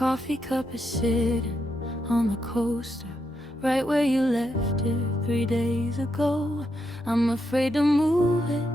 coffee cup is sitting on the coaster, right where you left it 3 days ago. I'm afraid to move it,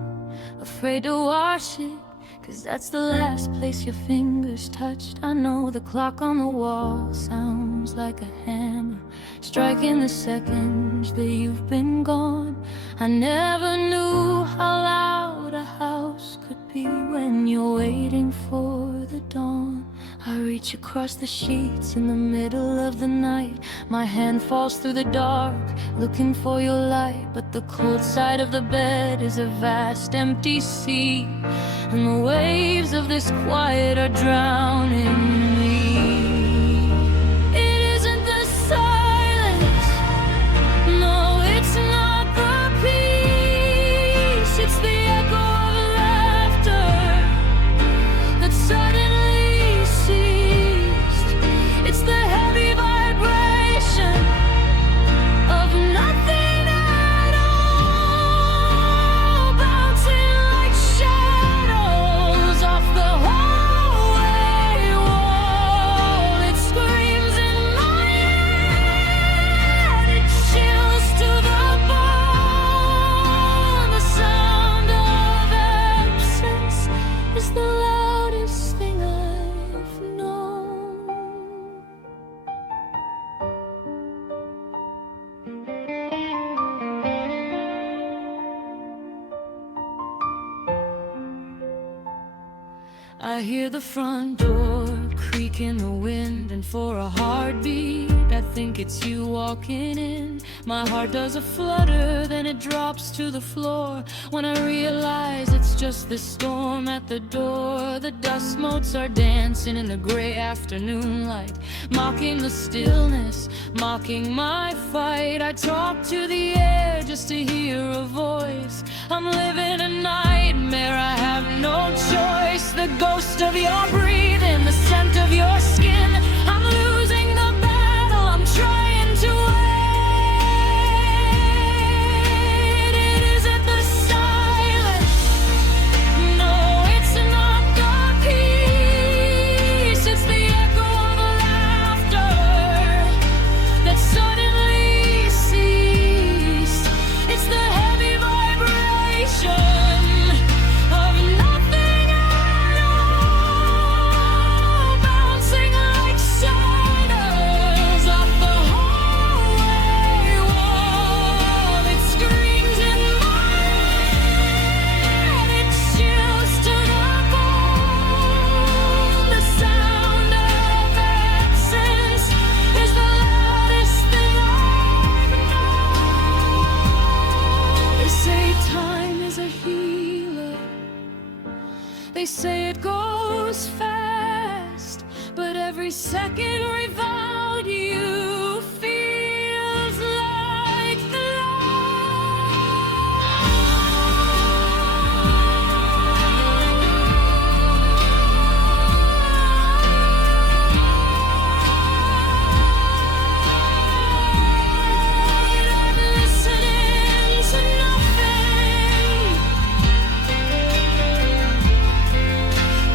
afraid to wash it, 'cause that's the last place your fingers touched. I know the clock on the wall sounds like a hammer, striking the seconds that you've been gone. I never knew how loud a house could be when you're waiting for the dawn. I reach across the sheets in the middle of the night. My hand falls through the dark, looking for your light. But the cold side of the bed is a vast empty sea, and the waves of this quiet are drowning me. It isn't the silence, no, it's not the peace. It's the echo of laughter that suddenly ceased. It's the heavy vibration of nothing at all, bouncing like shadows off the hallway wall. It screams in my head, it chills to the bone. The sound of absence is the loudest thing I've known. I hear the front door creak in the wind, and for a heartbeat I think it's you walking in. My heart does a flutter, then it drops to the floor when I realize it's just the storm at the door. The dust motes are dancing in the gray afternoon light, mocking the stillness, mocking my fight. I talk to the air just to hear a voice. I'm living a nightmare, I have no choice. The ghost of your breathing, the scent of your skin. I'm losing the battle, I'm trying to wait. It isn't the silence, no, it's not the peace. It's the echo of laughter that suddenly ceased. It's the heavy vibration of nothing at all, bouncing like shadows off the hallway wall. It screams in my head, it chills to the bone. The sound of absence is the loudest thing I've known. They say time is a healer, they say it goes fast, but every second without you feels like the I'm listening to nothing.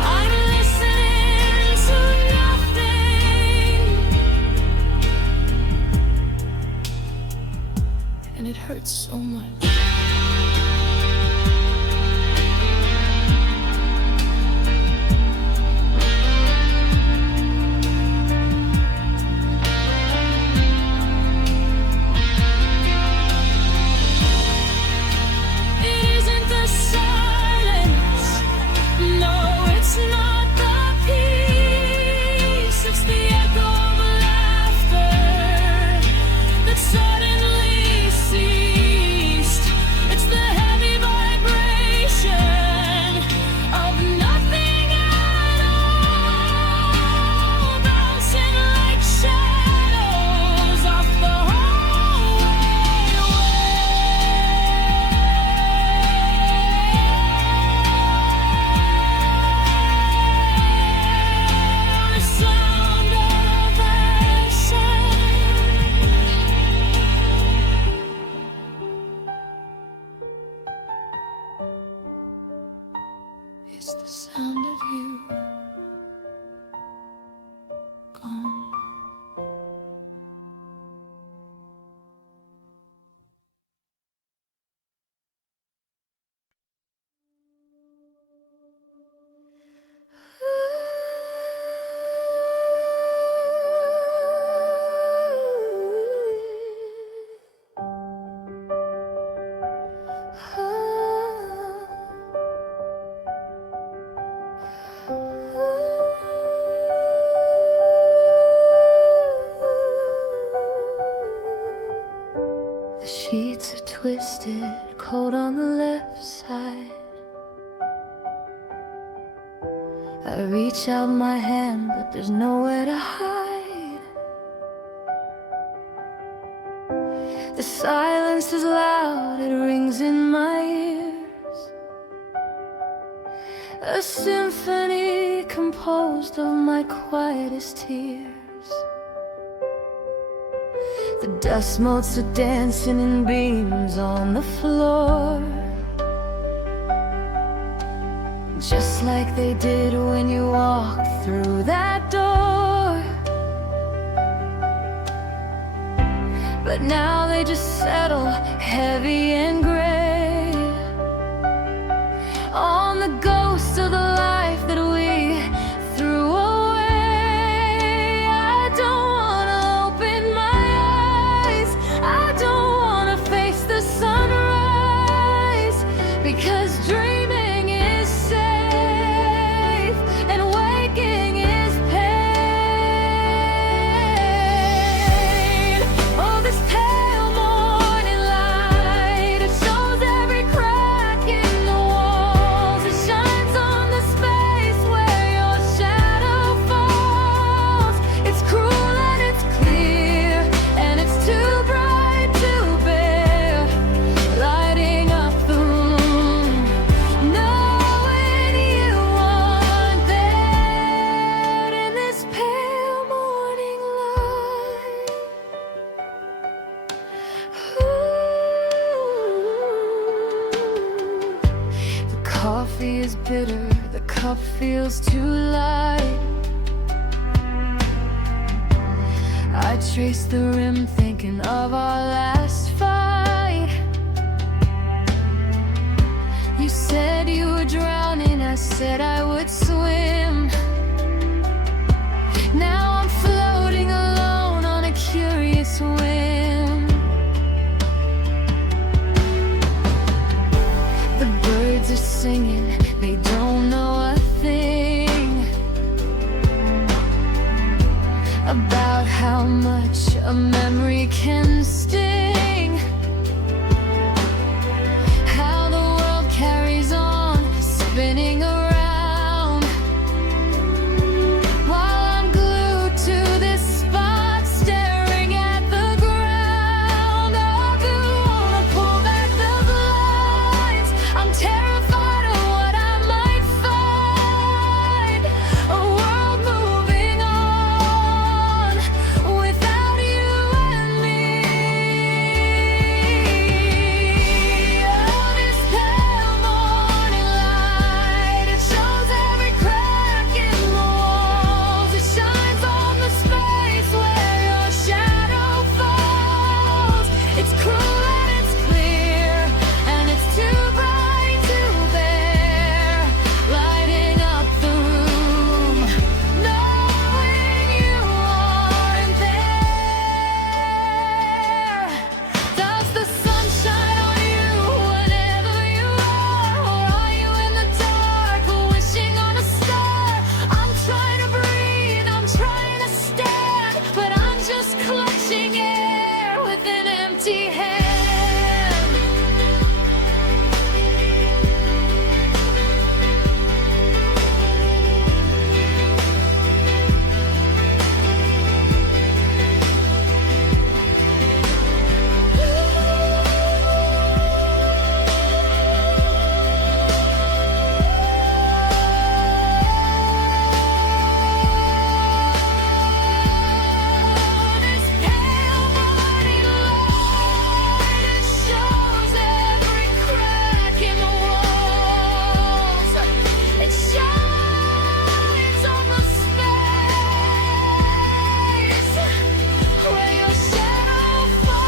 I'm listening to nothing, and it hurts so much. It isn't the silence, no, it's not the peace. It's the echo of laughter that suddenly ceased. twisted, cold on the left side. I reach out my hand, but there's nowhere to hide. The silence is loud, it rings in my ears. A symphony composed of my quietest tears. The dust motes are dancing in beams on the floor, just like they did when you walked through that door. But now they just settle heavy and gray on the ghost of the life that we threw away. I don't wanna open my eyes, I don't wanna face the sunrise, because dreaming is safe and waking is pain. Oh, this pale morning light, it shows every crack in the walls. It shines on the space where your shadow falls. It's cruel and it's clear, and it's too bright to bear, lighting up the room, knowing you aren't there in this pale morning light. The coffee is bitter, the cup feels too light. I trace the rim thinking of our last fight. You said you were drowning, I said I would swim. Now I'm floating alone on a curious whim. The birds are singing, they don't know a thing about how much a memory can sting. How the world carries on, spinning around, while I'm glued to this spot, staring at the ground. I do wanna pull back the blinds, I'm terrified of what I might find. A world moving on without you and me. Oh, this pale morning light, it shows every crack in the walls. It shines on the space where your shadow falls. It's cruel and it's clear, and it's too bright to bear, lighting up the room, knowing you aren't there. Does the sun shine on you whenever you are, or are you in the dark, wishing on a star? I'm trying to breathe, I'm trying to stand, but I'm just clutching air with an empty hand. This pale morning light, it shows every crack in the walls. It shines on the space where your shadow falls.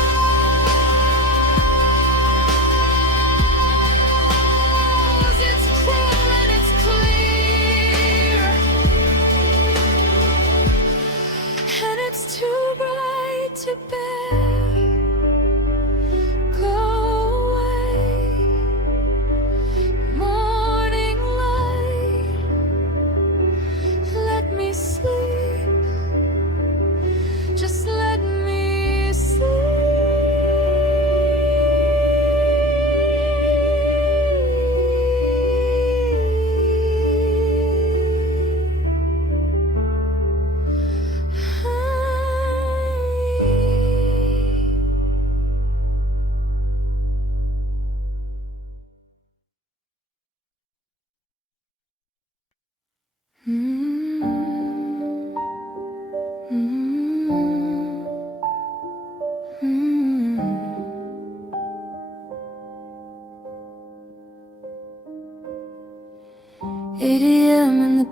It's cruel and it's clear, and it's too bright to bear. Go away, morning light, let me sleep, just let me sleep.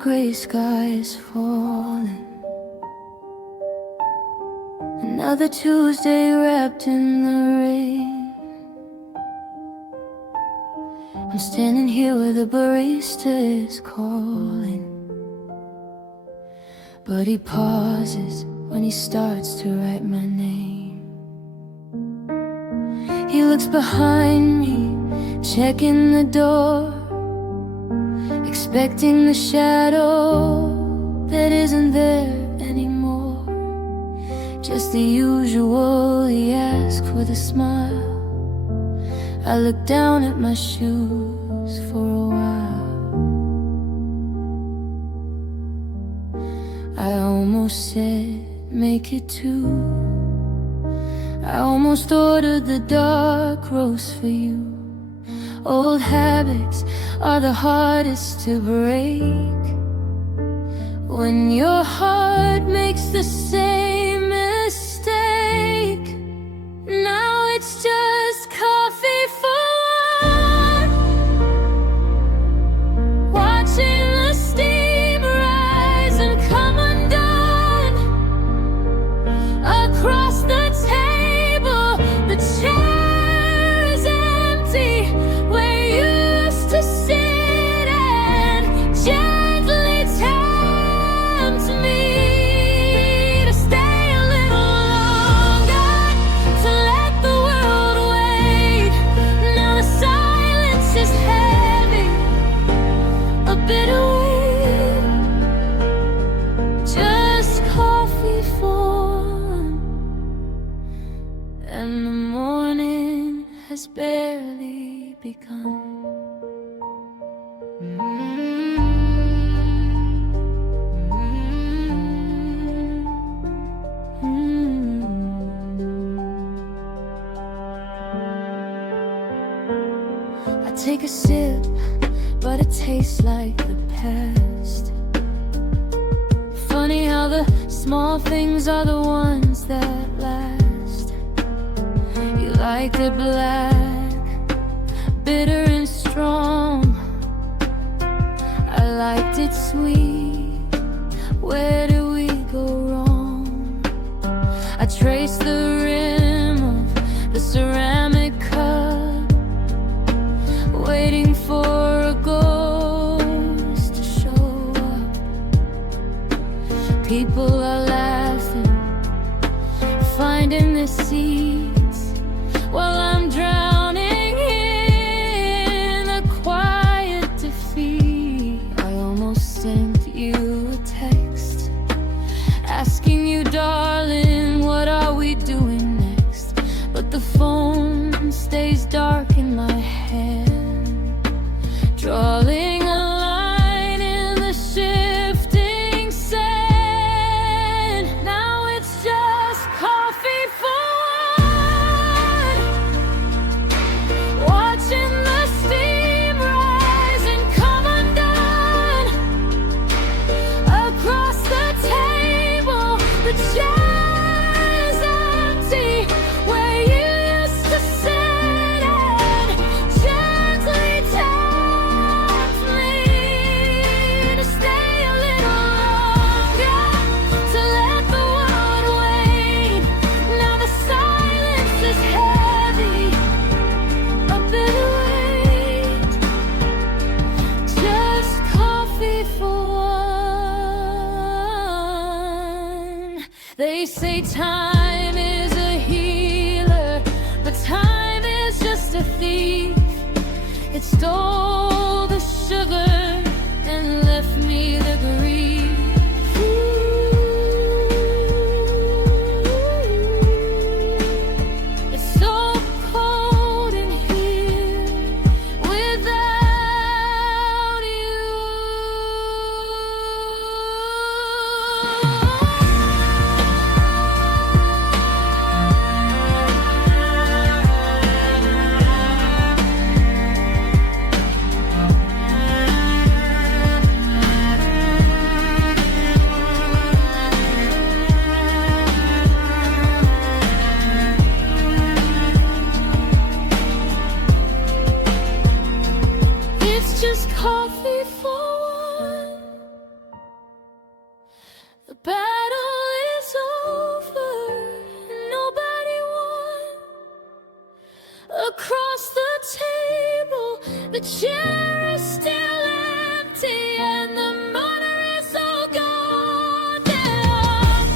gray sky is falling. Another Tuesday wrapped in the rain. I'm standing here where the barista is calling, but he pauses when he starts to write my name. He looks behind me, checking the door, expecting the shadow that isn't there anymore. Just the usual, he asks with a smile. I look down at my shoes for a while. I almost said, make it two. I almost ordered the dark roast for you. Old habits are the hardest to break. When your heart makes the same mistake. Now it's just coffee for one, watching the steam rise and come undone. Across the table, the chair is empty where you used to sit and gently tempt me to stay a little longer, to let the world wait. Now the silence is heavy, a bitter weight. Just coffee for one, and the morning has barely begun. I take a sip, but it tastes like the past. Funny how the small things are the ones that last. You liked it black, bitter and strong. I liked it sweet. Where did we go wrong? I traced the rim of the ceramic cup, waiting for a ghost to show up. People are laughing, finding their seats, while I'm drowning in a quiet defeat. I almost sent you a text, asking you, darling, what are we doing next? But the phone stays dark in my hand, drawing a line in the shifting sand. Now it's just coffee for one, watching the steam rise and come undone. Across the table, the chair is empty where you used to sit and gently tempt me to stay a little longer, to let the world wait. Now the silence is heavy, a bitter weight. Just coffee for one. They say time is a healer, but time is just a thief. It stole the sugar and left me the grief. It's so cold in here without you. The chair is still empty and the motor is all gone. I'm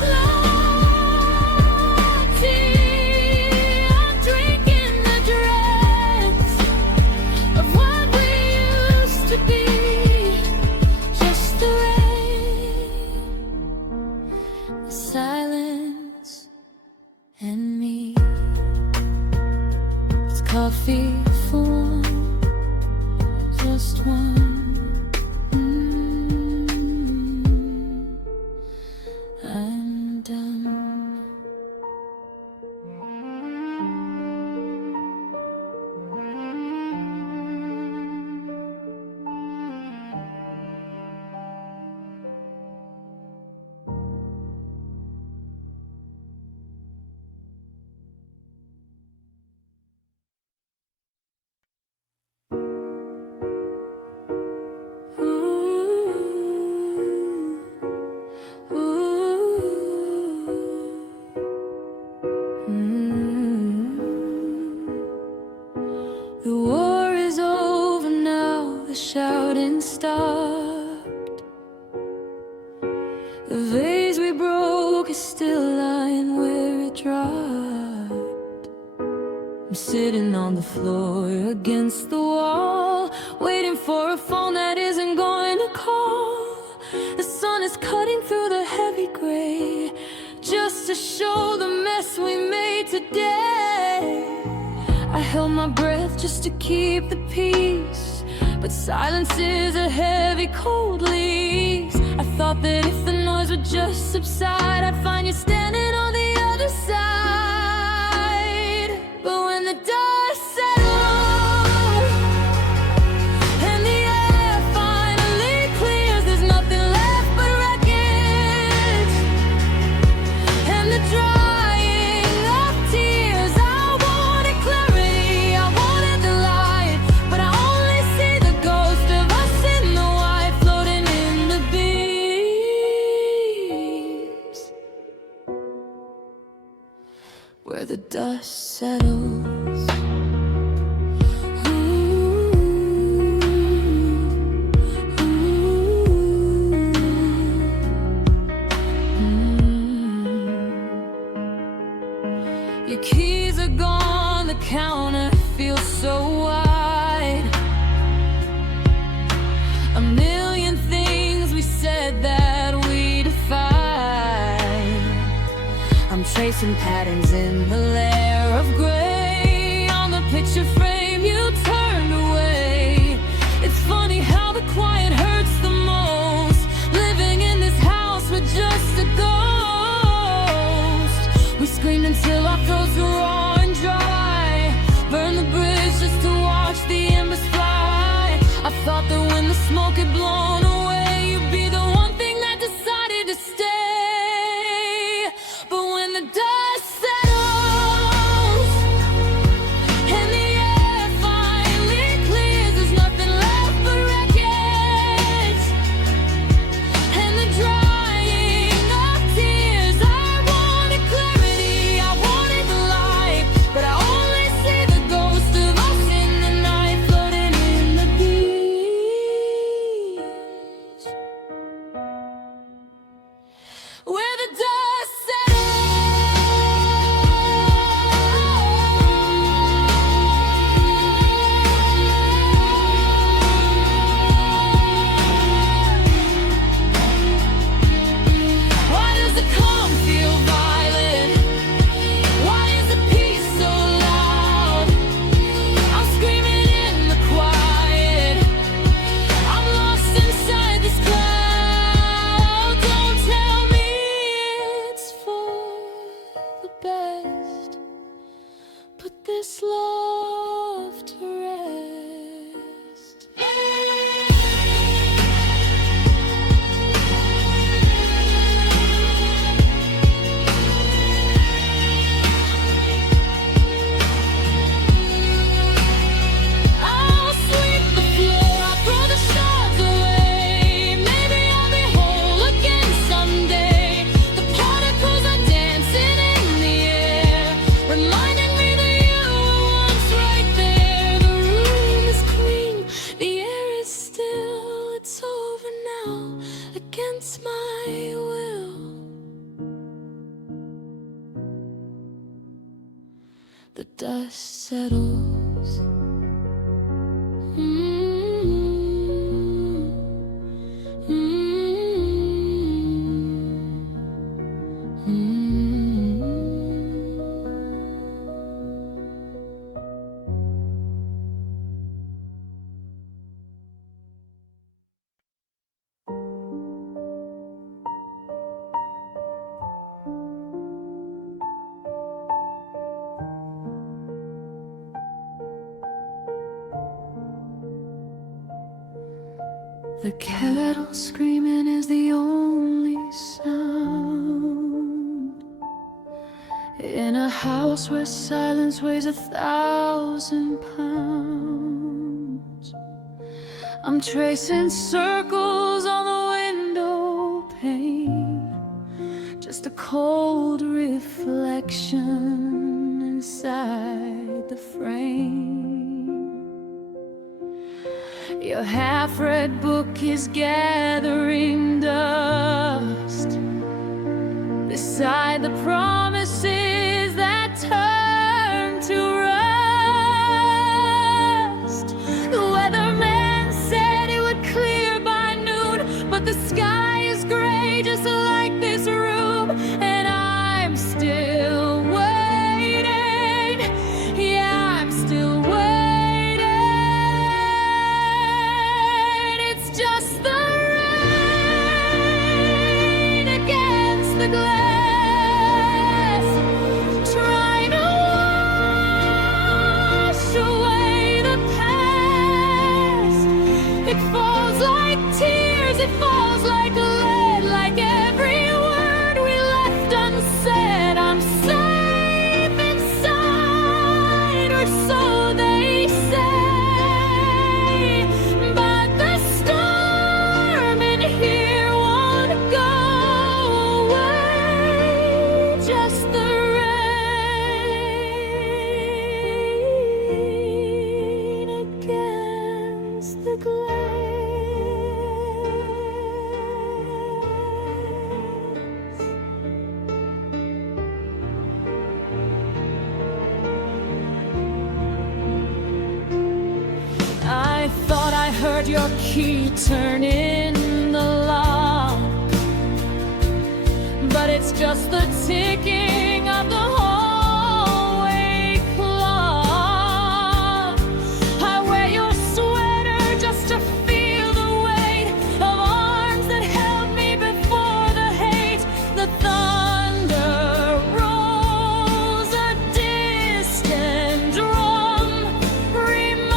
floating, I'm drinking the dregs of what we used to be. Just the rain, the silence, and me. It's coffee for one, just one. I'm done. The war is over now, the shouting stopped. The vase we broke is still lying where it dropped. I'm sitting on the floor against the wall, waiting for a phone that isn't going to call. The sun is cutting through the heavy gray, just to show the mess we made today. I held my breath just to keep the peace, but silence is a heavy, cold lease. I thought that if the noise would just subside, I'd find you standing on the other side. But when the dust settles and the air finally clears, there's nothing left but wreckage and the drying of tears. I wanted clarity, I wanted the light, but I only see the ghost of us in the white floating in the breeze. Where the dust settles. Your keys are gone, the counter feels so wide. A million things we said that we defied. I'm tracing patterns in the layer of gray on the picture frame you turned away. It's funny how the quiet hurts the most, living in this house with just a ghost. We screamed until our throats were raw and dry, burned the bridge just to watch the embers fly. I thought that when the smoke had blown away, you'd be the one thing that decided to stay. But when the dust settles and the air finally clears, there's nothing left but wreckage and the drying of tears. I wanted clarity, I wanted the light, but I only see the ghost of us in the night floating in the breeze. Where the dust Why does the calm feel violent? Why is the peace so loud? I'm screaming in the quiet, I'm lost inside this cloud. Don't tell me it's for the best, put this love to rest. I'll sweep the floor, I'll throw the shards away. Maybe I'll be whole again someday. The particles are dancing in the air, reminding me that you were once right there. The the dust settles. The kettle screaming is the only sound in a house where silence weighs 1,000 pounds. I'm tracing circles on the window pane, just a cold reflection inside the frame. Your half-read book is gathering dust beside the promises that turn to rust. The weatherman said it would clear by noon, but the sky is gray just like this room, and I'm still waiting. Yeah, I'm still waiting. Just the rain against the glass, trying to wash away the past. It falls like tears, it falls like lead, like every word we left unsaid. I'm safe inside, or so they say. I thought I heard your key turn in the lock, but it's just the ticking of the hallway clock. I wear your sweater just to feel the weight of arms that held me before the hate. The thunder rolls a distant drum, reminding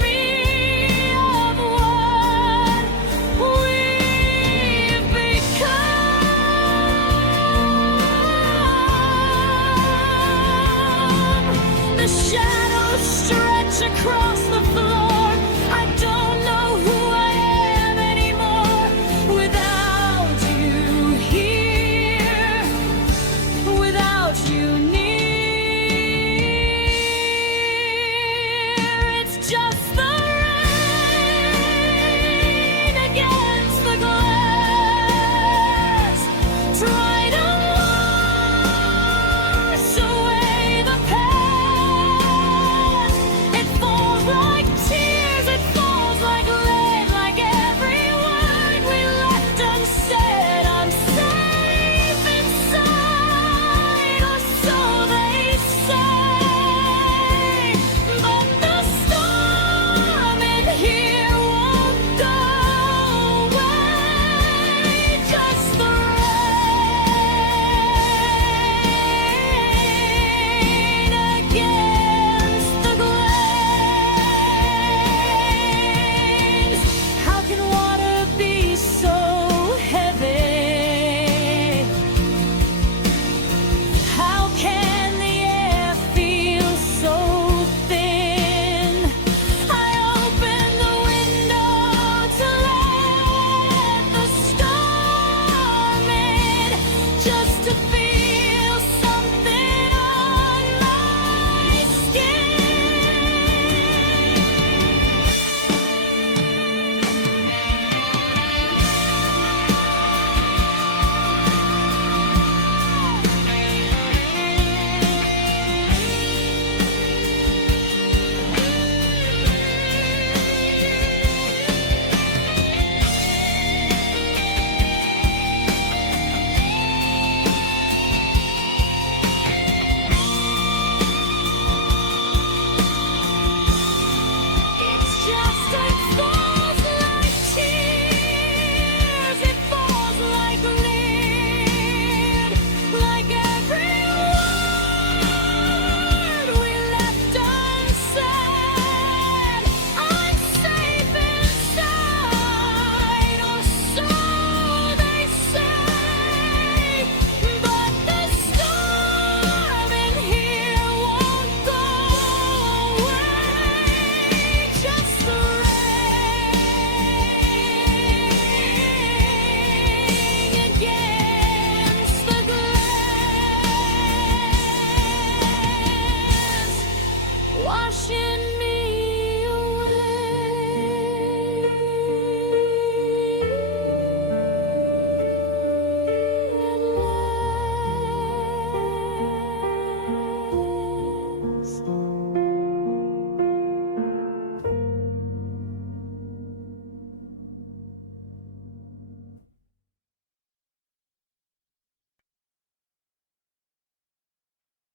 me of what we've become.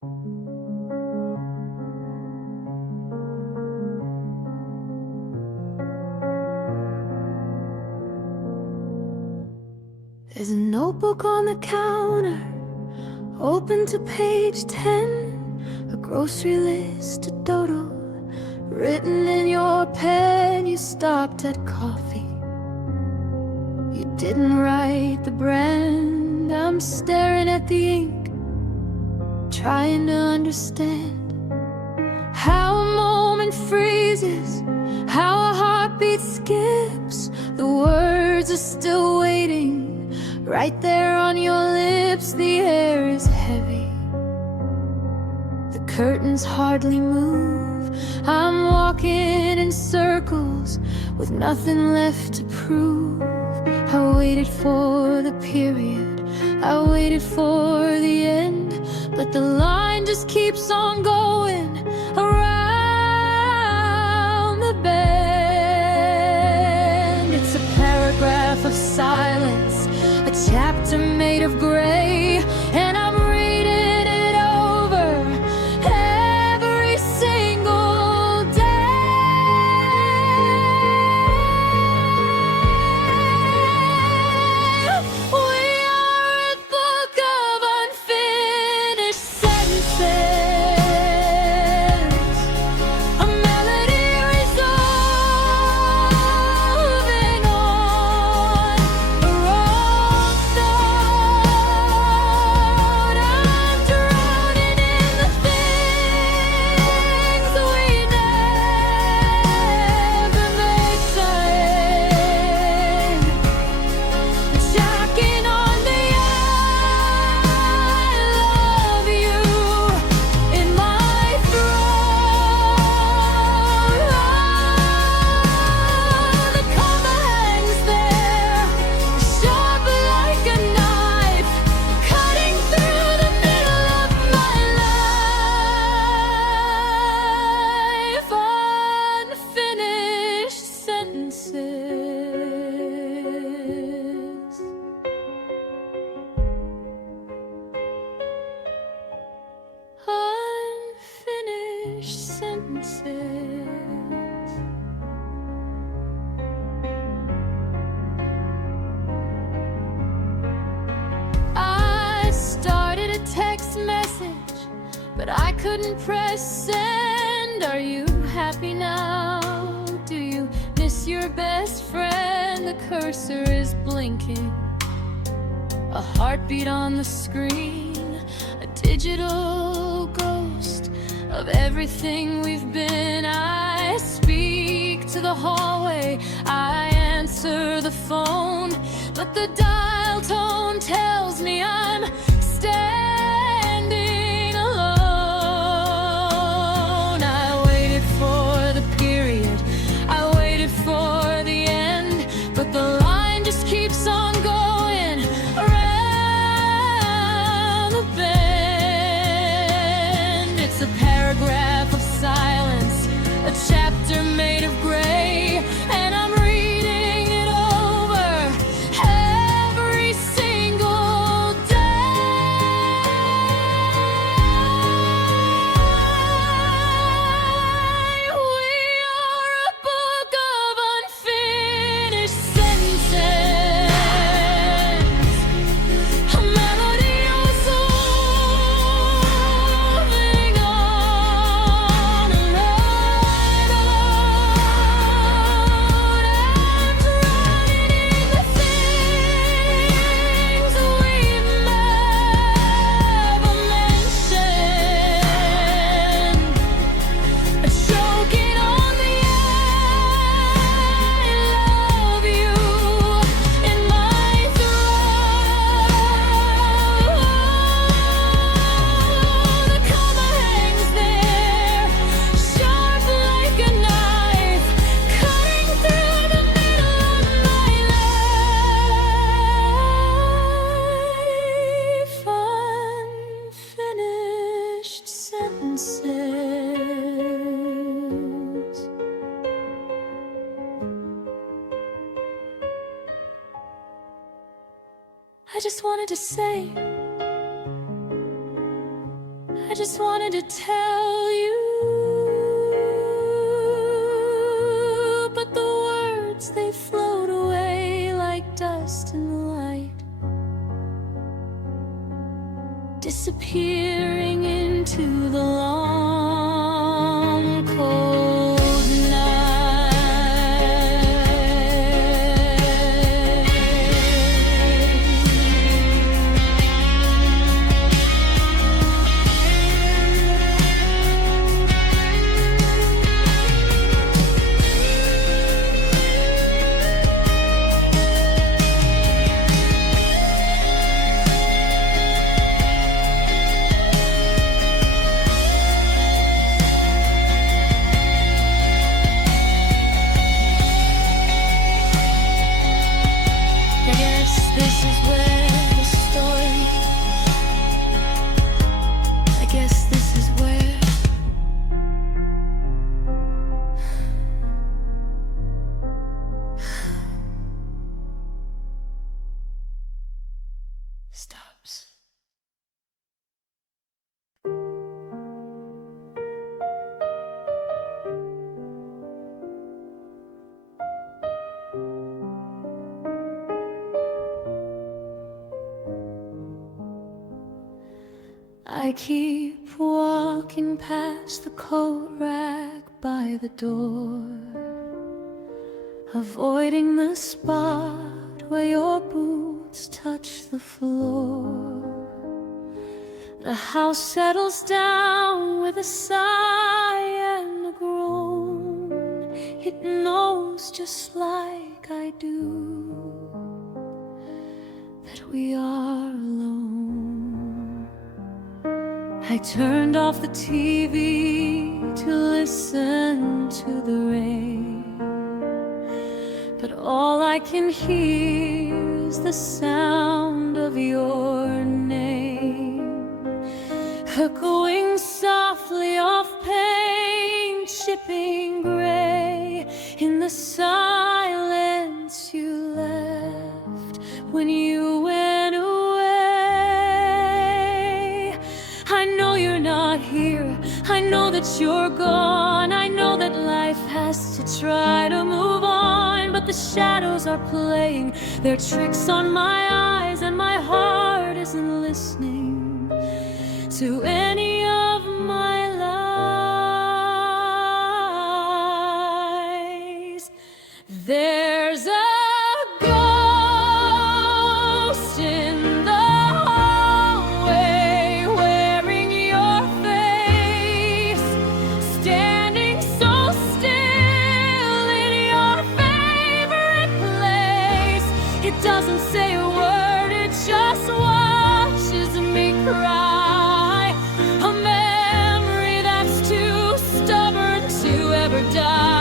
There's a notebook on the counter, open to page 10. A grocery list, a doodle, written in your pen. You stopped at coffee, you didn't write the brand. I'm staring at the ink, trying to understand how a moment freezes, how a heartbeat skips. The words are still waiting, right there on your lips. The air is heavy, the curtains hardly move. I'm walking in circles with nothing left to prove. I waited for the period, I waited for the end, but the line just keeps on going around the bend. It's a paragraph of silence, a chapter made of gray, and I'm reading it over every single day. We are a book of unfinished sentences, a melody resolving on a wrong thought. I'm drowning in the things we never made say, jacking on the I love you in my throat. The comma hangs there, sharp like a knife, cutting through the middle of my life. Unfinished sentences. Unfinished sentences. I started a text message, but I couldn't press send. Are you happy now? Do you miss your best friend? The cursor is blinking, a heartbeat on the screen, a digital ghost of everything we've been. I speak to the hallway, I answer the phone, but the dial tone tells me I'm standing alone. I waited for the period, I waited for the end, but the line just keeps on going around the bend. It's a paragraph of silence, a chapter made of gray, and I'm reading it over every single day. We are a book of unfinished sentences, a melody resolving on a line road. I'm drowning in the things we've never mentioned, choking on the I love you in my throat. The comma hangs there, sharp like a knife, cutting through the middle of my life. Unfinished sentences. I just wanted to say I just wanted to tell you, but the words, they float away like dust in the light, disappearing into the long cold stops. I keep walking past the coat rack by the door, avoiding the spot where your boots touch the floor. The house settles down with a sigh and a groan. It knows just like I do that we are alone. I turned off the TV to listen to the rain, but all I can hear is the sound of your name, echoing softly off paint, chipping gray in the silence you left when you went away. I know you're not here, I know that you're gone, I know that life has to try to move on, but the shadows are playing their tricks on my eyes, and my heart isn't listening to any of my lies. There's a ghost in the hallway wearing your face, standing so still in your favorite place. It doesn't say a word, it just watches me cry, a memory that's too stubborn to ever die.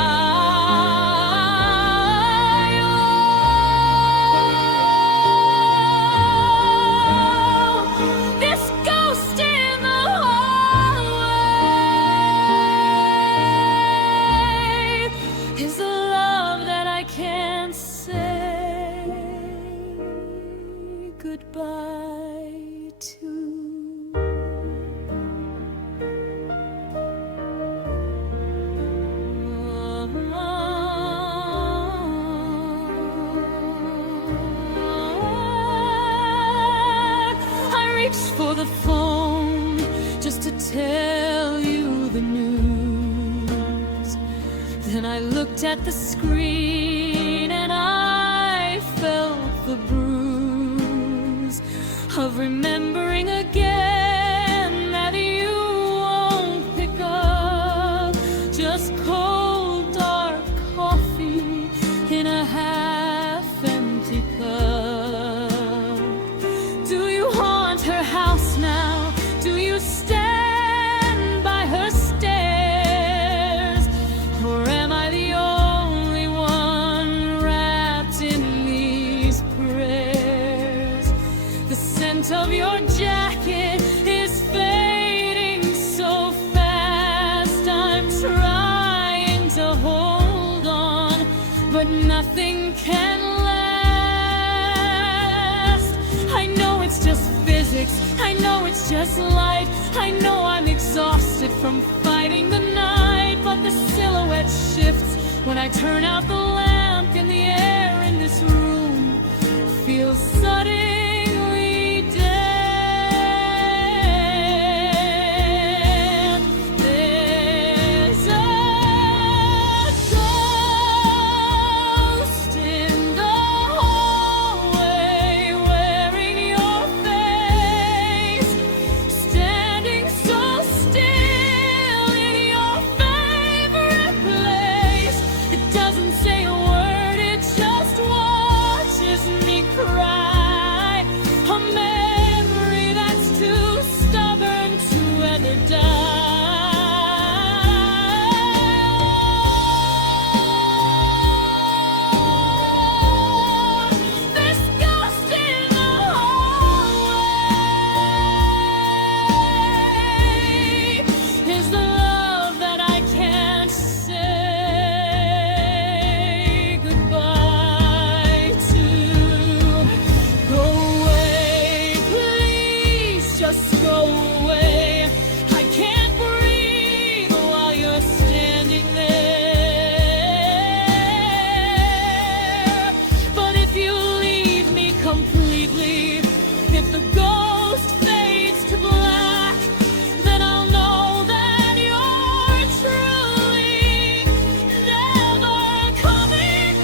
Goodbye to. I reached for the phone just to tell you the news. Then I looked at the screen and I felt the bruise of remembering again that you won't pick up just cold dark coffee in a half-empty cup. Do you haunt her house now? Do you stand by her stairs? Or am I the only one wrapped in these prayers? The scent of your jacket is fading so fast. I'm trying to hold on, but nothing can last. I know it's just physics, I know it's just light. I know I'm exhausted from fighting the night, but the silhouette shifts when I turn out the lamp, and the air in this room feels suddenly dead. There's a ghost in the hallway wearing your face, standing so still in your favorite place. It doesn't say a word, it just watches me cry. A memory that's too stubborn to ever die. This ghost in the hallway is the love that I can't say goodbye to. Go away, please, just go away. I can't breathe while you're standing there. But if you leave me completely, if the ghost fades to black, then I'll know that you're truly never coming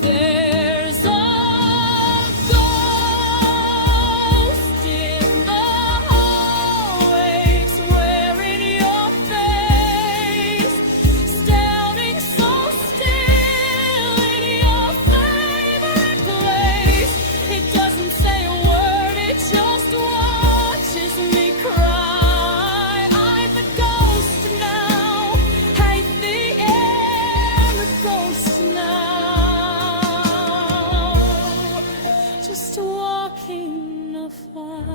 There's a ghost in the hallways wearing your face, standing so still in your favorite place. It doesn't say a word, it just watches me cry. I'm the ghost now, hate the air, the ghost now. Just walking a fast.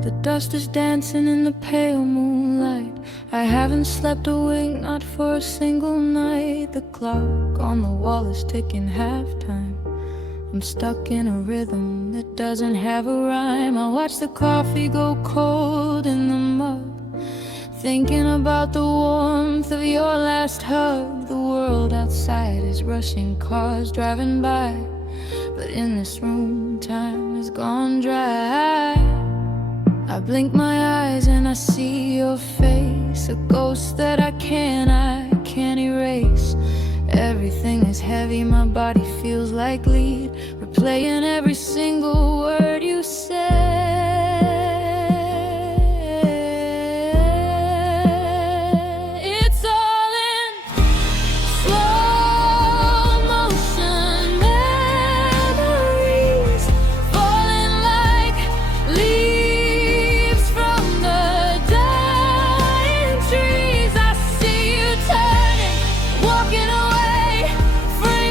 The dust is dancing in the pale moonlight. I haven't slept a wink, not for a single night. The clock on the wall is ticking halftime. I'm stuck in a rhythm that doesn't have a rhyme. I watch the coffee go cold in the mug, thinking about the warmth of your last hug. The world outside is rushing, cars driving by, but in this room time has gone dry. I blink my eyes and I see your face, a ghost that I can't erase. Everything is heavy, my body feels like lead, replaying every single word you said. It's all in slow motion, memories falling like leaves from the dying trees. I see you turning, walking away, free.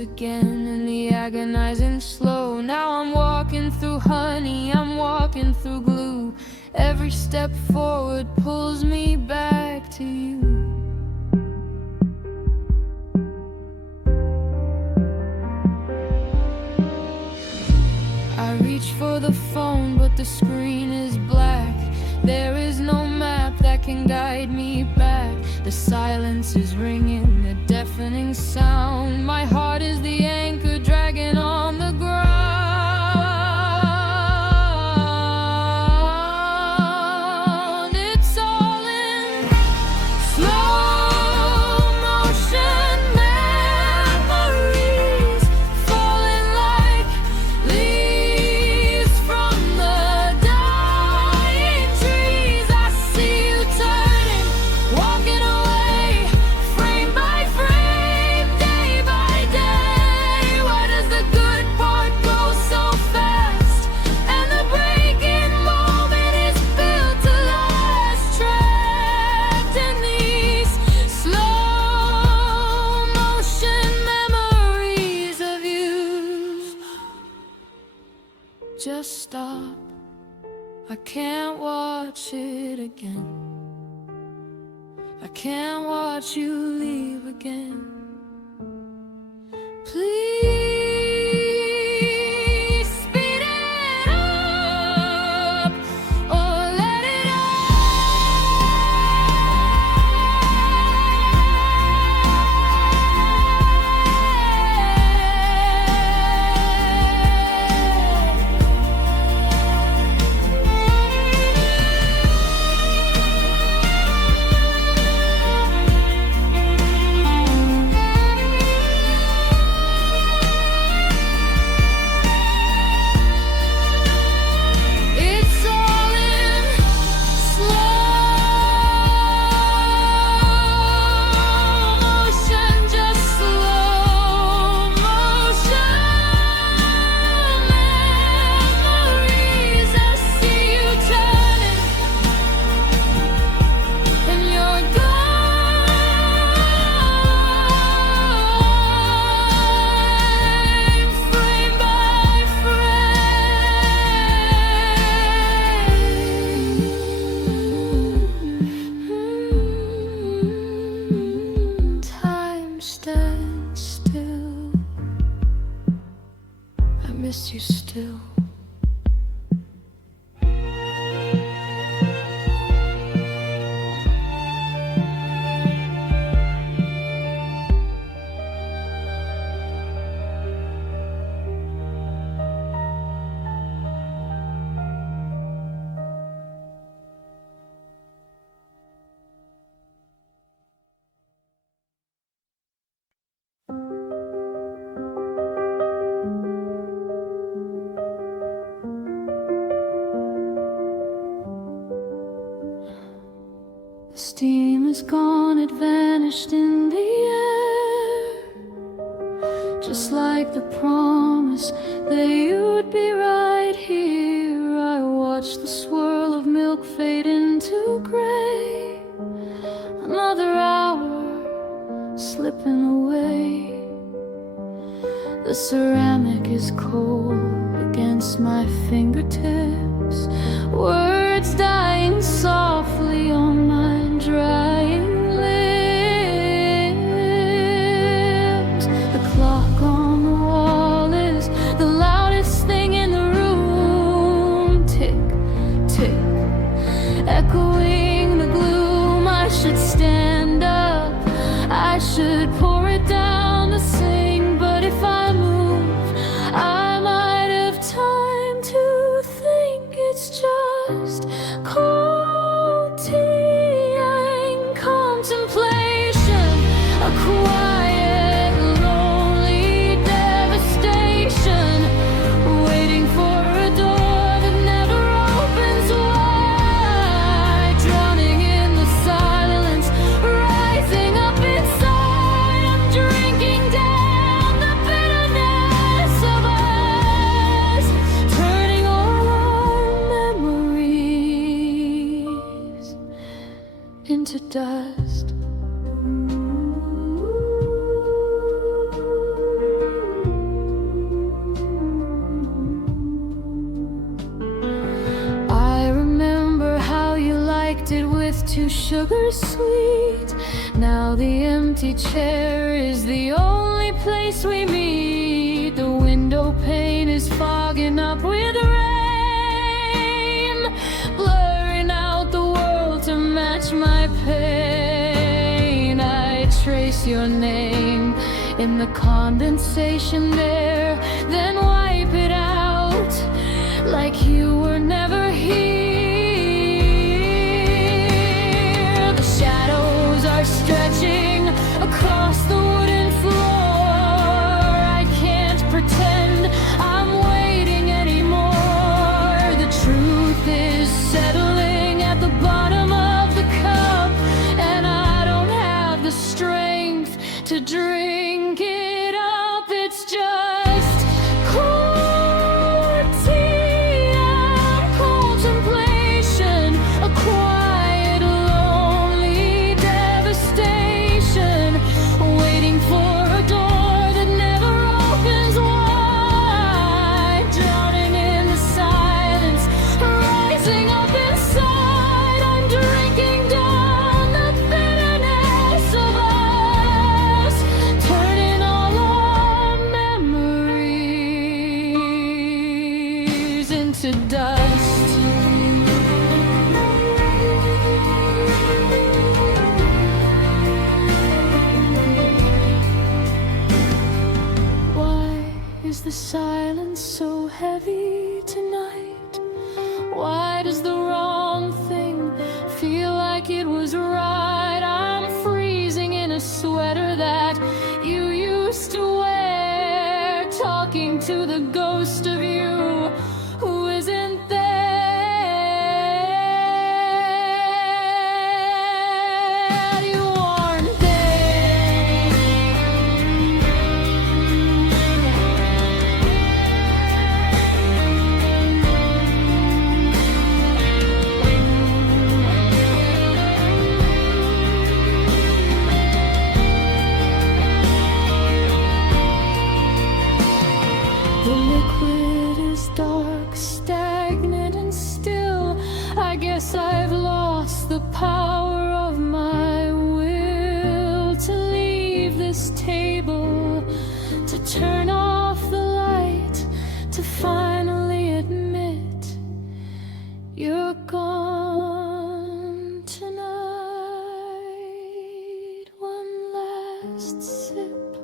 again in the agonizing slow. Now I'm walking through honey, I'm walking through glue. Every step forward pulls me back to you. I reach for the phone, but the screen is black. There is no map that can guide me back. The silence is ringing, a deafening sound. My heart is the anchor dragging on the ground. It's all in slow motion, memories falling like leaves from the dying trees. I see you turning, walking away, frame by frame, day by day. Why does the good part go so fast, and the breaking moment is built to last? Trapped in these slow motion memories of you. Just stop, I can't watch it again. I can't watch you leave again. Please speed it up or let it It's all in slow motion, just slow motion memories. I see you turning, and you're gone, frame by frame. Time stands still. I miss you still. The steam is gone, it vanished in the air, just like the promise that you'd be right here. I watched the swirl of milk fade into gray, another hour slipping away. The ceramic is cold against my fingertips, words dying softly on my drying lips. The clock on the wall is the loudest thing in the room. Tick, tick, echoing the gloom. I should stand up, I should pour it down to sing, but if I move, I might have time to think. It's just cold. too sugar sweet. Now the empty chair is the only place we meet. The window pane is fogging up with rain, blurring out the world to match my pain. I trace your name in the condensation there, then wipe it out like you were never here. The shadows are stretching across the wooden floor. I can't pretend I'm waiting anymore. The truth is settling at the bottom of the cup, and I don't have the strength to drink it up. It's just cold tea and contemplation, a quiet, lonely devastation, waiting for a door that never opens wide, drowning in the silence, rising up inside. I'm drinking down the bitterness of us, turning all our memories into dust. Why is the silence so heavy tonight? Why does the wrong thing feel like it was right? I'm freezing in a sweater that you used to wear, talking to the ghost of you who isn't there. You aren't there. The liquid is dark, stagnant and still. I guess I've lost the power of my will to leave this table, to turn off the light, to finally admit you're gone tonight. One last sip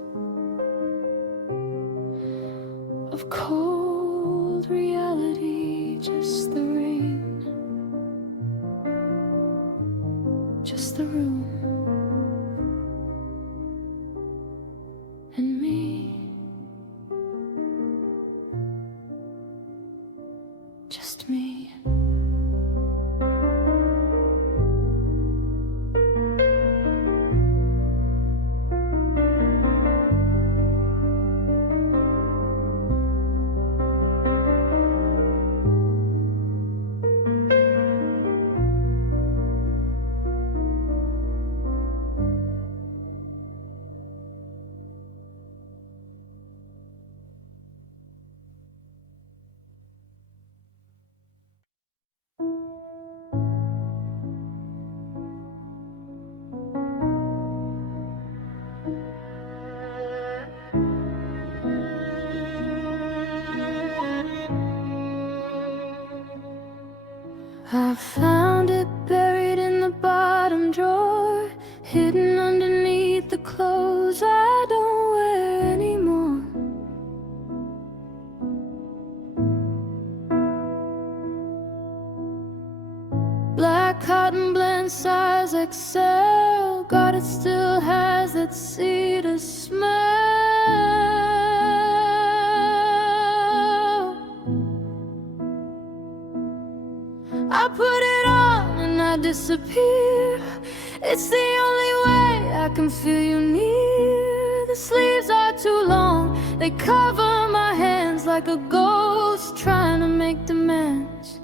of cold reality, just the rain, just the room, and me, just me. I found it buried in the bottom drawer, hidden underneath the clothes I don't wear anymore. Black cotton blend size XL, God, it still has that cedar smell. I put it on and I disappear. It's the only way I can feel you near. The sleeves are too long, they cover my hands like a ghost trying to make demands.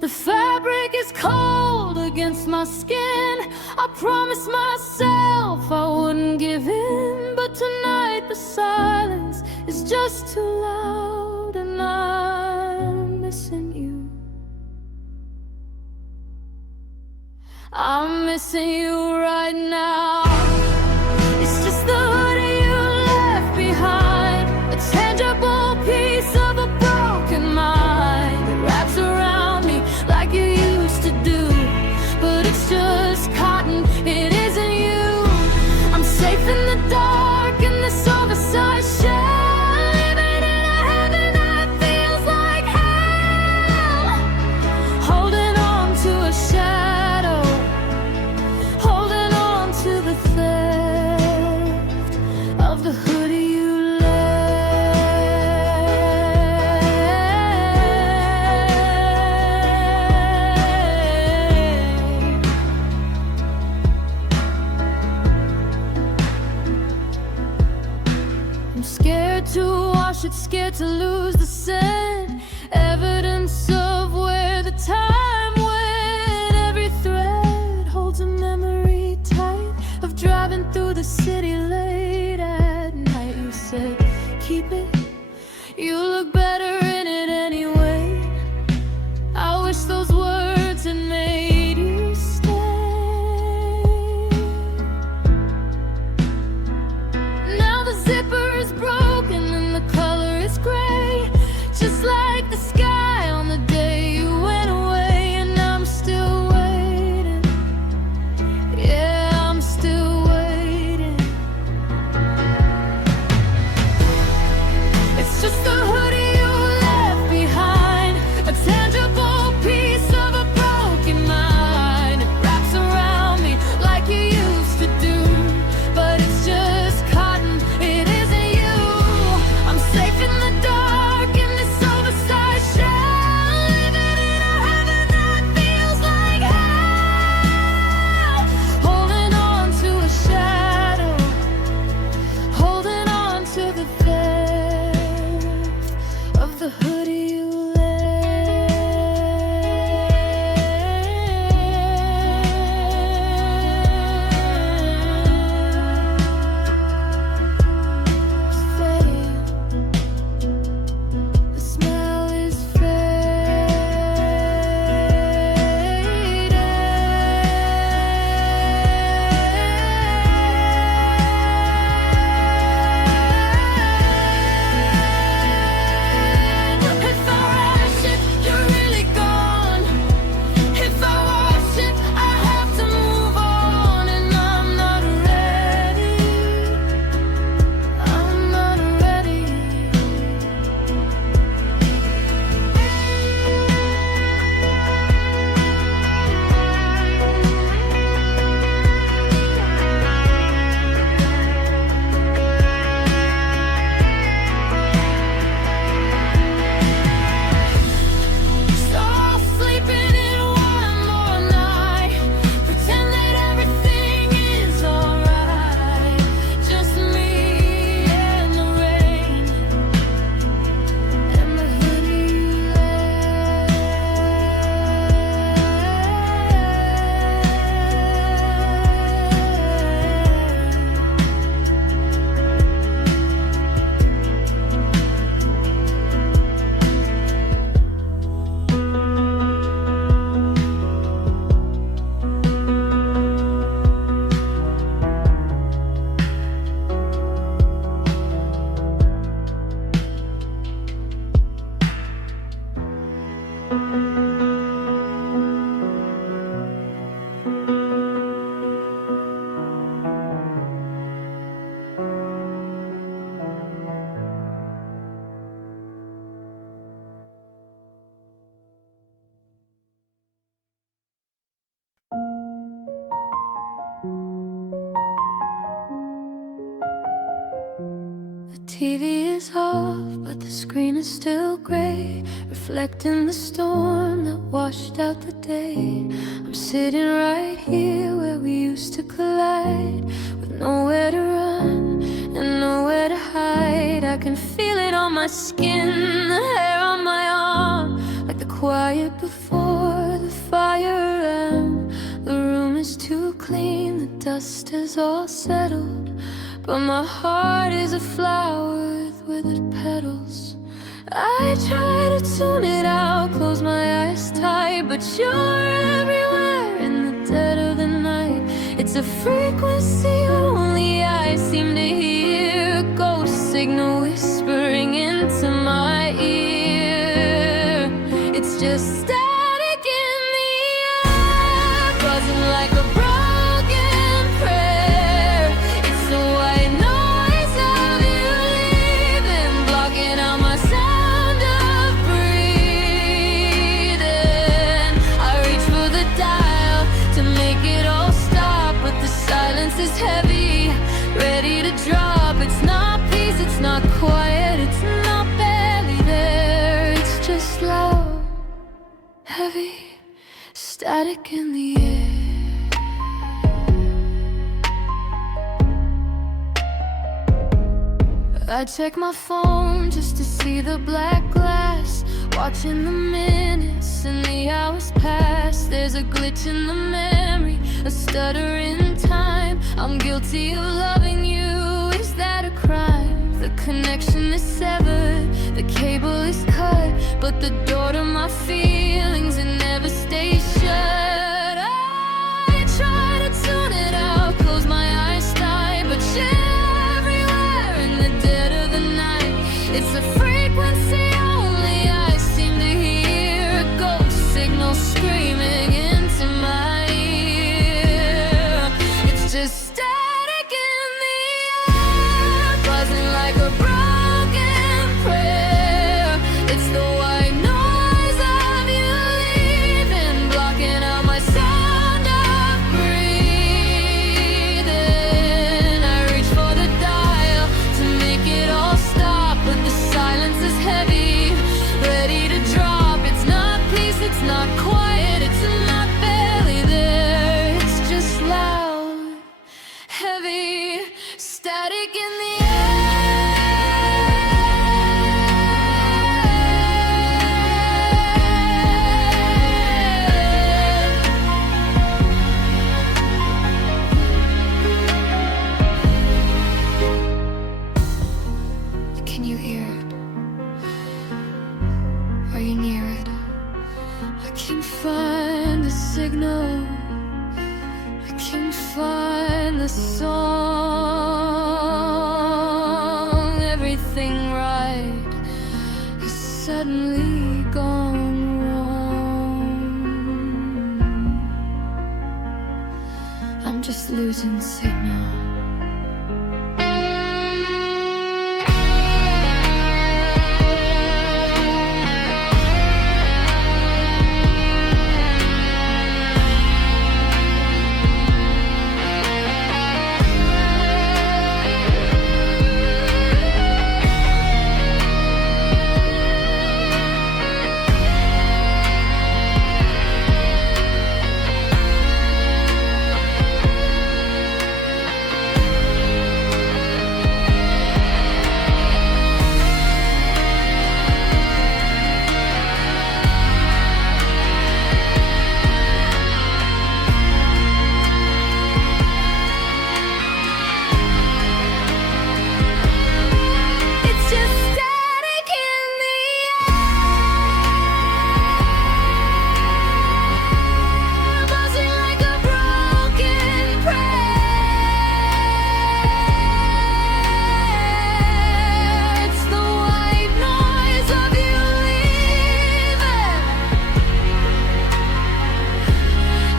The fabric is cold against my skin. I promised myself I wouldn't give in, but tonight the silence is just too loud, and I'm missing you. I'm missing you right now. It's just the hoodie you left behind, a tangible piece of a broken mind that wraps around me like you used to do. But it's just cotton, it isn't you. I'm safe in the dark in this oversized shell, living in a heaven that feels like hell. Holding on to a shadow, holding on to the theft of the hoodie you I'm scared to wash it, scared to lose the scent, evidence of where the time went. Every thread holds a memory tight of driving through the city late at night. You said, keep it, you look better in it anyway. I wish those words had made you stay. Now the zipper is broken and the color is gray, just like the sky on the day you went away. And I'm still waiting, yeah, I'm still waiting. It's just a hoodie you left behind, a tangible piece of a broken mind. It wraps around me like you used to do, but it's just cotton, it isn't you. I'm safe in the dark in this oversized shell, living in a heaven that feels like hell. Holding on to a shadow, holding on to the theft of the hoodie you the smell is If I rush it, you're really gone. If I wash it, I have to move on. And I'm not ready, I'm not ready. So I'll sleep in it one more night, pretend that everything is alright. Just me and the rain and the hoodie you The TV is off, but the screen is still gray, reflecting the storm that washed out the day. I'm sitting right here where we used to collide, with nowhere to run and nowhere to hide. I can feel it on my skin, the hair on my arm, like the quiet before the fire. And the room is too clean, the dust is all settled, but my heart is a flower with withered petals. I try to tune it out, close my eyes tight, but you're everywhere in the dead of the night. It's a frequency only I seem to hear, a ghost signal whispering into my ear. It's just static in the air, buzzing like a broken prayer. It's the white noise of you leaving, blocking out my sound of breathing. I reach for the dial to make it all stop, but the silence is heavy, ready to drop. It's not peace, it's not quiet, it's not barely there. It's just loud, heavy, static in the air. I check my phone just to see the black glass, watching the minutes and the hours pass. There's a glitch in the memory, a stutter in time. I'm guilty of loving you, is that a crime? The connection is severed, the cable is cut, but the door to my feelings, it never stays shut. I try to tune it out, close my eyes tight, but you're everywhere in the dead of the night. It's a frequency only I seem to hear, a ghost signal screaming into my ear. It's just static in the air, buzzing like a broken prayer. It's the white noise of you leaving, blocking out my sound of breathing. I reach for the dial to make it all stop, but the silence is heavy, ready to drop. It's not peace, it's not quiet, it's not barely there. It's just loud, heavy, static in the air. Can you hear it? Are you near it? I can't find the signal, I can't find the song. Everything right has suddenly gone wrong. I'm just losing signal. It's just static in the air, buzzing like a broken prayer. It's the white noise of you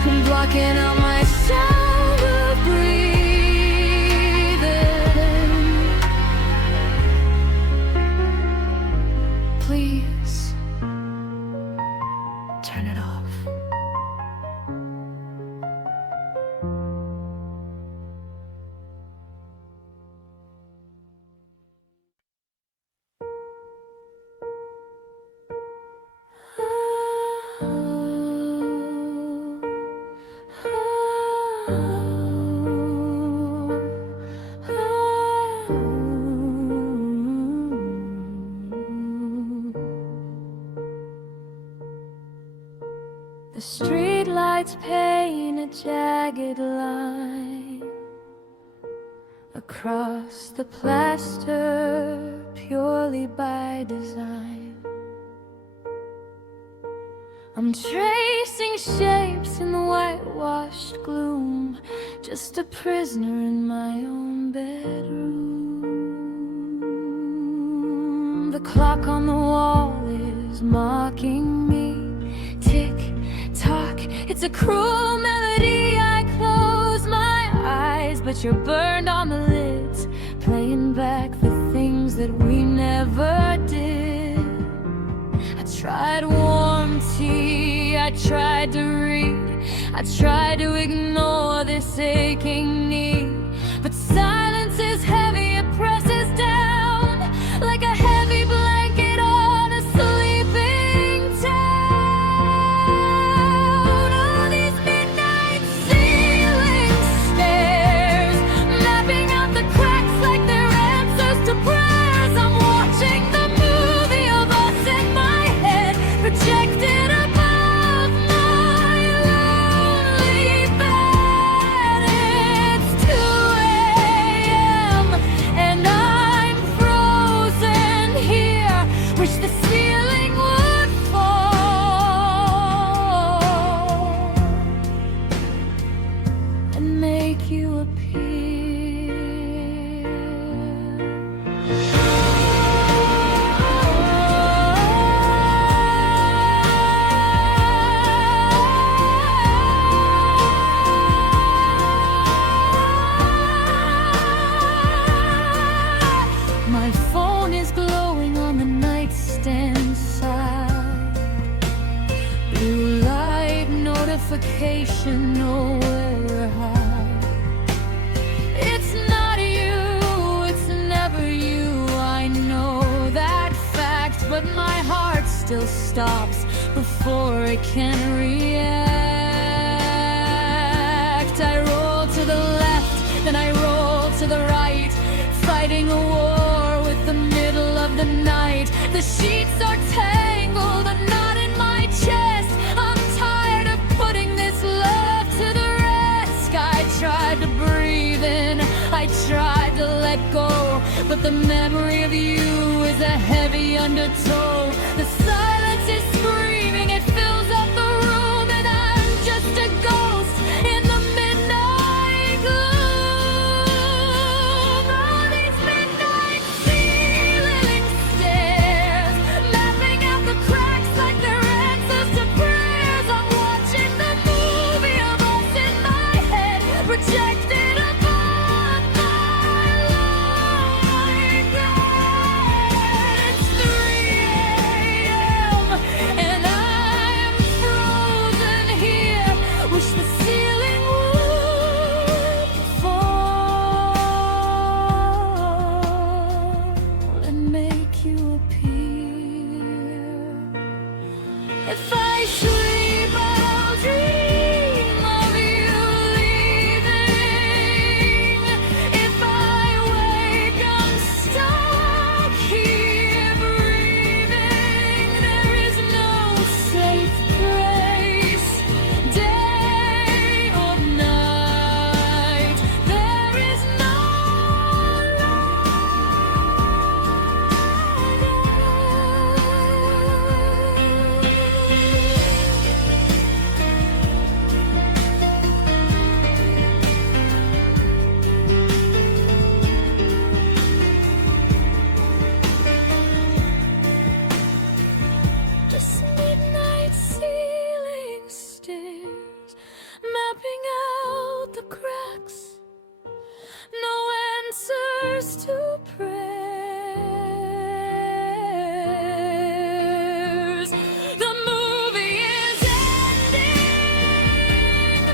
leaving, blocking out my sound of breathing. Please turn it off. The street lights paint a jagged line across the plaster, purely by design. I'm tracing shapes in the whitewashed gloom, just a prisoner in my own bedroom. The clock on the wall is mocking me. Tick tock, it's a cruel melody. I close my eyes, but you're burned on the lids, playing back the things that we never did. I tried warm tea, I tried to read, I tried to ignore this aching need, but silence is heavy, it presses down like a heavy blanket on a sleeping town. Oh, these midnight ceiling stairs, mapping out the cracks like they're answers to prayers. I'm watching the movie of us in my head, projected above my lonely bed. It's 2 a.m. and I'm frozen here. Wish the ceiling would fall and make you appear. My phone is glowing on the nightstand side. Blue light notification, nowhere high. It's not you, it's never you. I know that fact, but my heart still stops before it can react. I roll to the left, then I roll to the right, fighting a war with the middle of the night. The sheets are tangled, a knot in my chest. I'm tired of putting this love to the rest. I tried to breathe in, I tried to let go, but the memory of you is a heavy undertow. The silence is screaming, it fills up the room, and I'm just a ghost in the midnight gloom. Oh, these midnight ceiling stairs, mapping out the cracks like they're answers to prayers. I'm watching the movie of us in my head, projected above my lonely bed. It's 3 a.m. and I'm frozen here. Wish the ceiling would fall and make you appear. If I sleep, I'll dream of you leaving. If I wake, I'm stuck here breathing. There is no safe place, day or night. There is no just midnight ceiling stairs, mapping out the cracks. No answers to prayers. The movie is ending.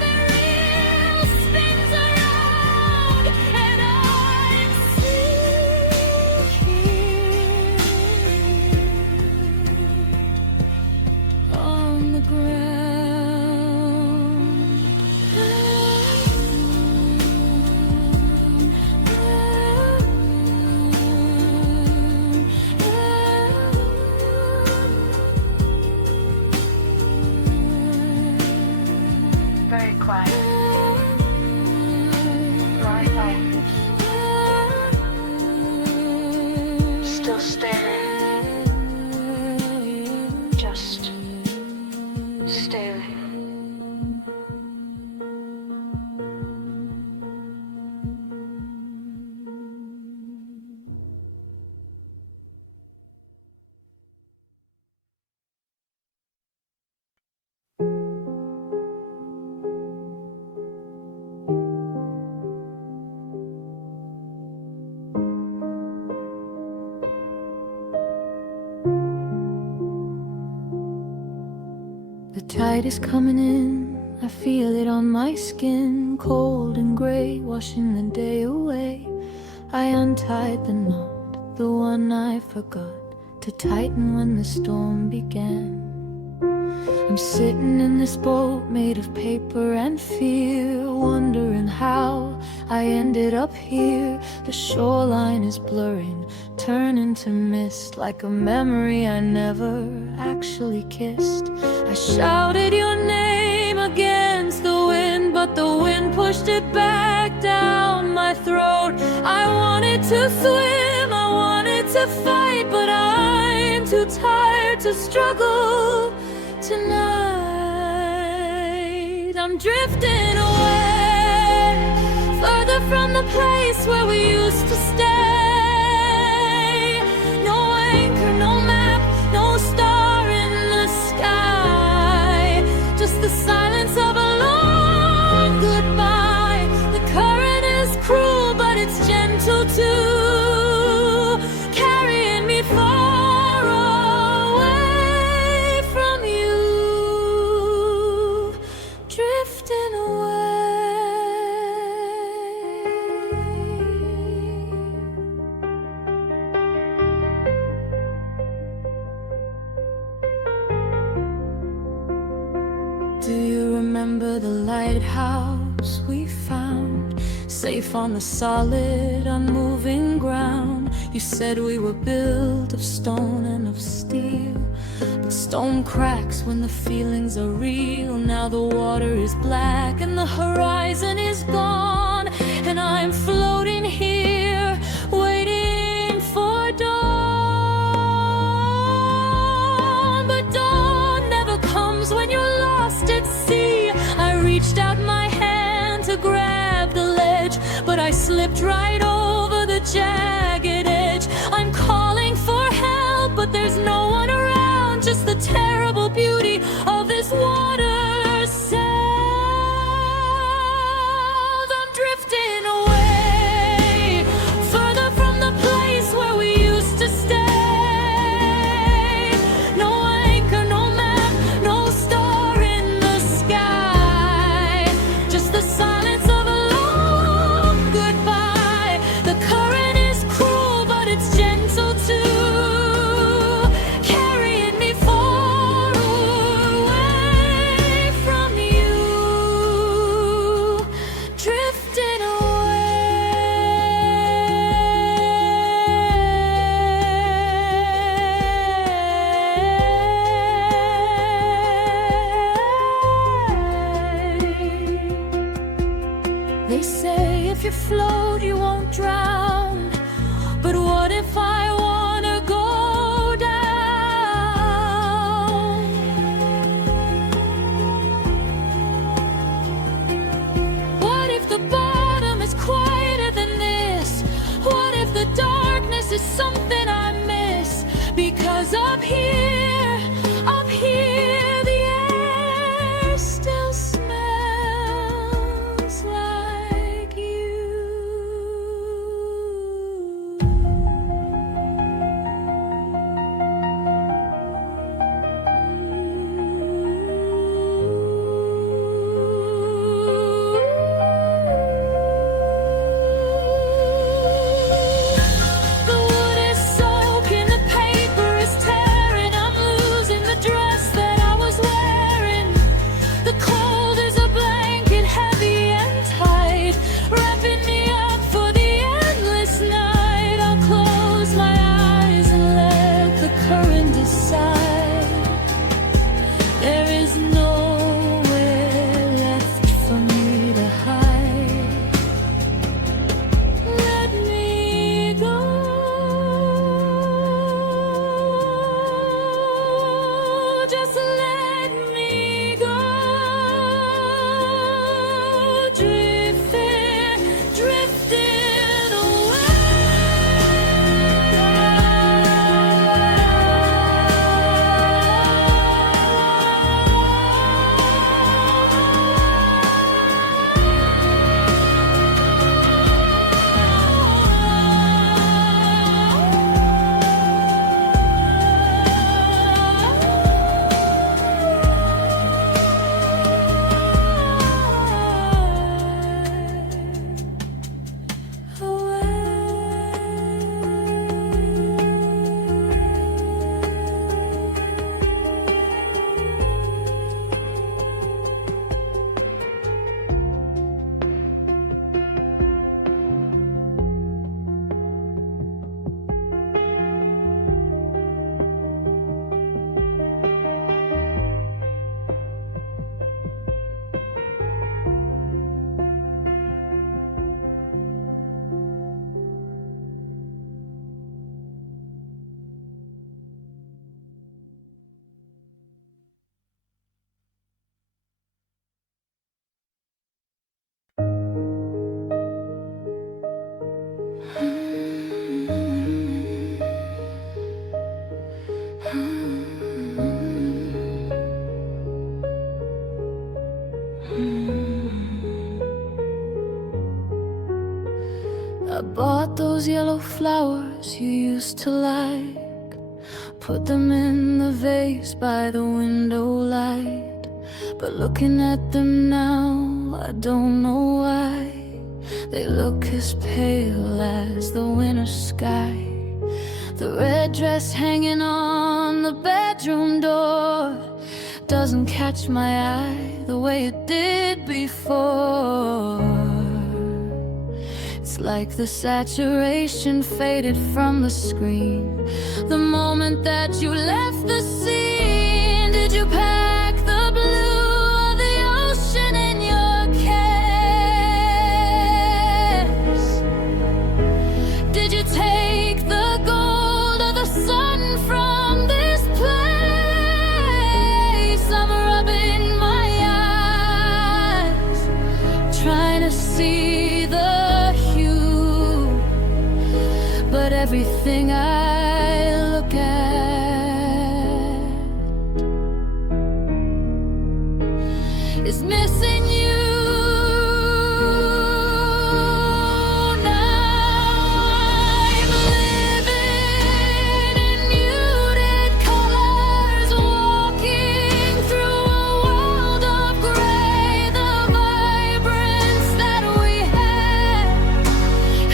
The reel spins around, and I'm still here on the ground. Very quiet. Lie low. Still staring. Just tide is coming in, I feel it on my skin, cold and gray, washing the day away. I untied the knot, the one I forgot to tighten when the storm began. I'm sitting in this boat made of paper and fear, wondering how I ended up here. The shoreline is blurring, turning to mist, like a memory I never actually kissed. I shouted your name against the wind, but the wind pushed it back down my throat. I wanted to swim, I wanted to fight, but I'm too tired to struggle tonight. I'm drifting away, further from the place where we used to stay. No anchor, no map, no star in the sky, just the silence of a long goodbye. The current is cruel, but it's gentle too, carrying me far away from you, drifting away. Do you remember the lighthouse we found, safe on the solid, unmoving ground? You said we were built of stone and of steel, but stone cracks when the feelings are real. Now the water is black and the horizon is gone, and I'm floating here, waiting for dawn. But dawn never comes when you're lost at sea. I reached out my hand to grab the ledge, but I slipped right over the jagged edge. I'm calling for help, but there's no one around, just the terrible beauty of this water sound. I'm drifting away, further from the place where we used to stay. No anchor, no map, no star in the sky, just the silence of a long goodbye. The current is cruel, those yellow flowers you used to like. Put them in the vase by the window light. But looking at them now, I don't know why. They look as pale as the winter sky. The red dress hanging on the bedroom door doesn't catch my eye the way it did before. It's like the saturation faded from the screen the moment that you left the scene. Did you pack the blue of the ocean in your case? Did you take the gold of the sun from this place? I'm rubbing my eyes, trying to see the hue, but everything I look at is missing you. Now I'm living in muted colors, walking through a world of gray. The vibrance that we had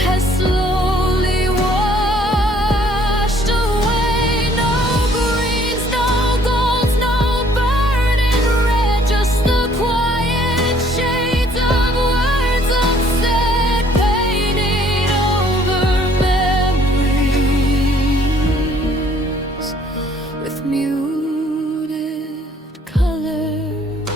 has slowly washed away. No greens, no golds, no burning red, just the quiet shades of words unsaid, painted over memories with muted colors.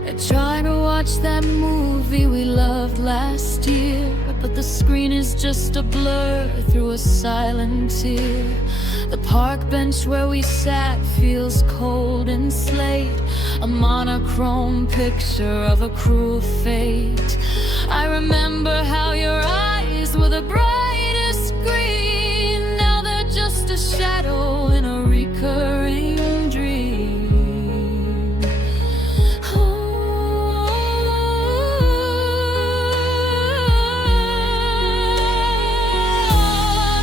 I try to watch that movie we loved last year, but the screen is just a blur through a silent tear. The park bench where we sat feels cold and slate, a monochrome picture of a cruel fate. I remember how your eyes were the brightest green. Now they're just a shadow in a recurring dream.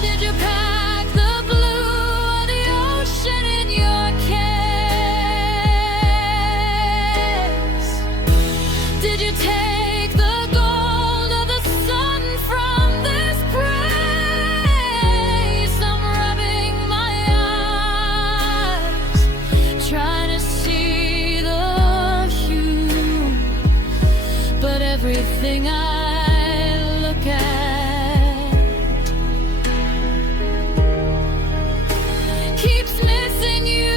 Did you pack the blue of the ocean in your case? Did you take the gold of the sun from this place? I'm rubbing my eyes, trying to see the hue, but everything I look at keeps missing you.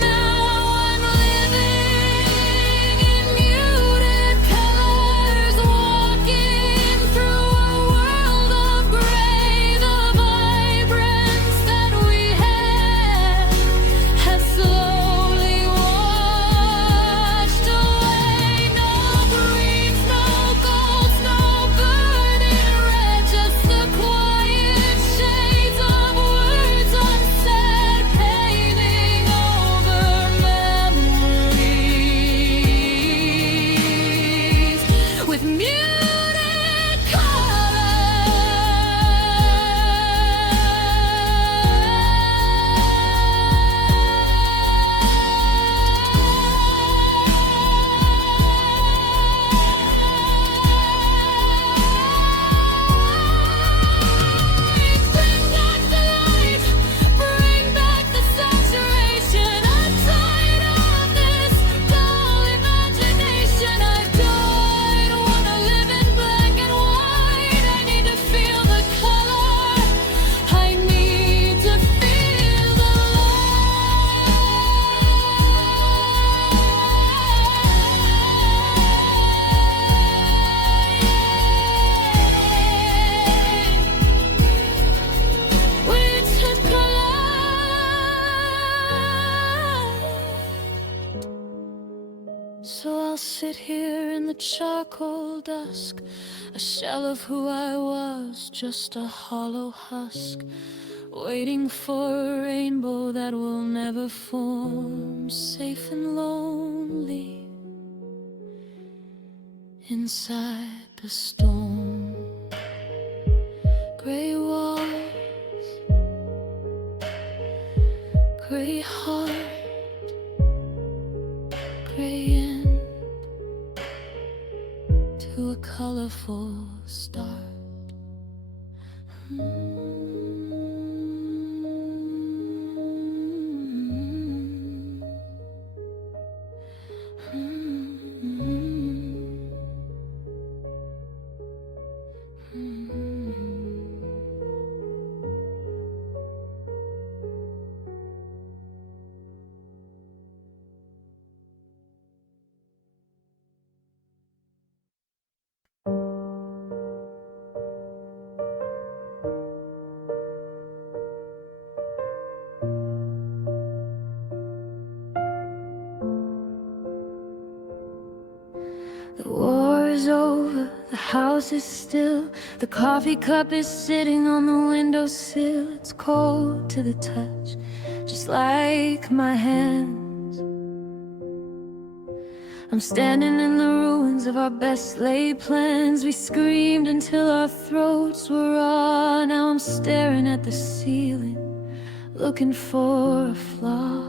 Now I'm living in muted colors, walking through a world of gray. The vibrance that we had has slowly washed sit here in the charcoal dusk, a shell of who I was, just a hollow husk, waiting for a rainbow that will never form, safe and lonely inside the storm. Gray walls, gray heart, gray end to a colorful start. The war is over, the house is still, the coffee cup is sitting on the windowsill. It's cold to the touch, just like my hands. I'm standing in the ruins of our best laid plans. We screamed until our throats were raw. Now I'm staring at the ceiling, looking for a flaw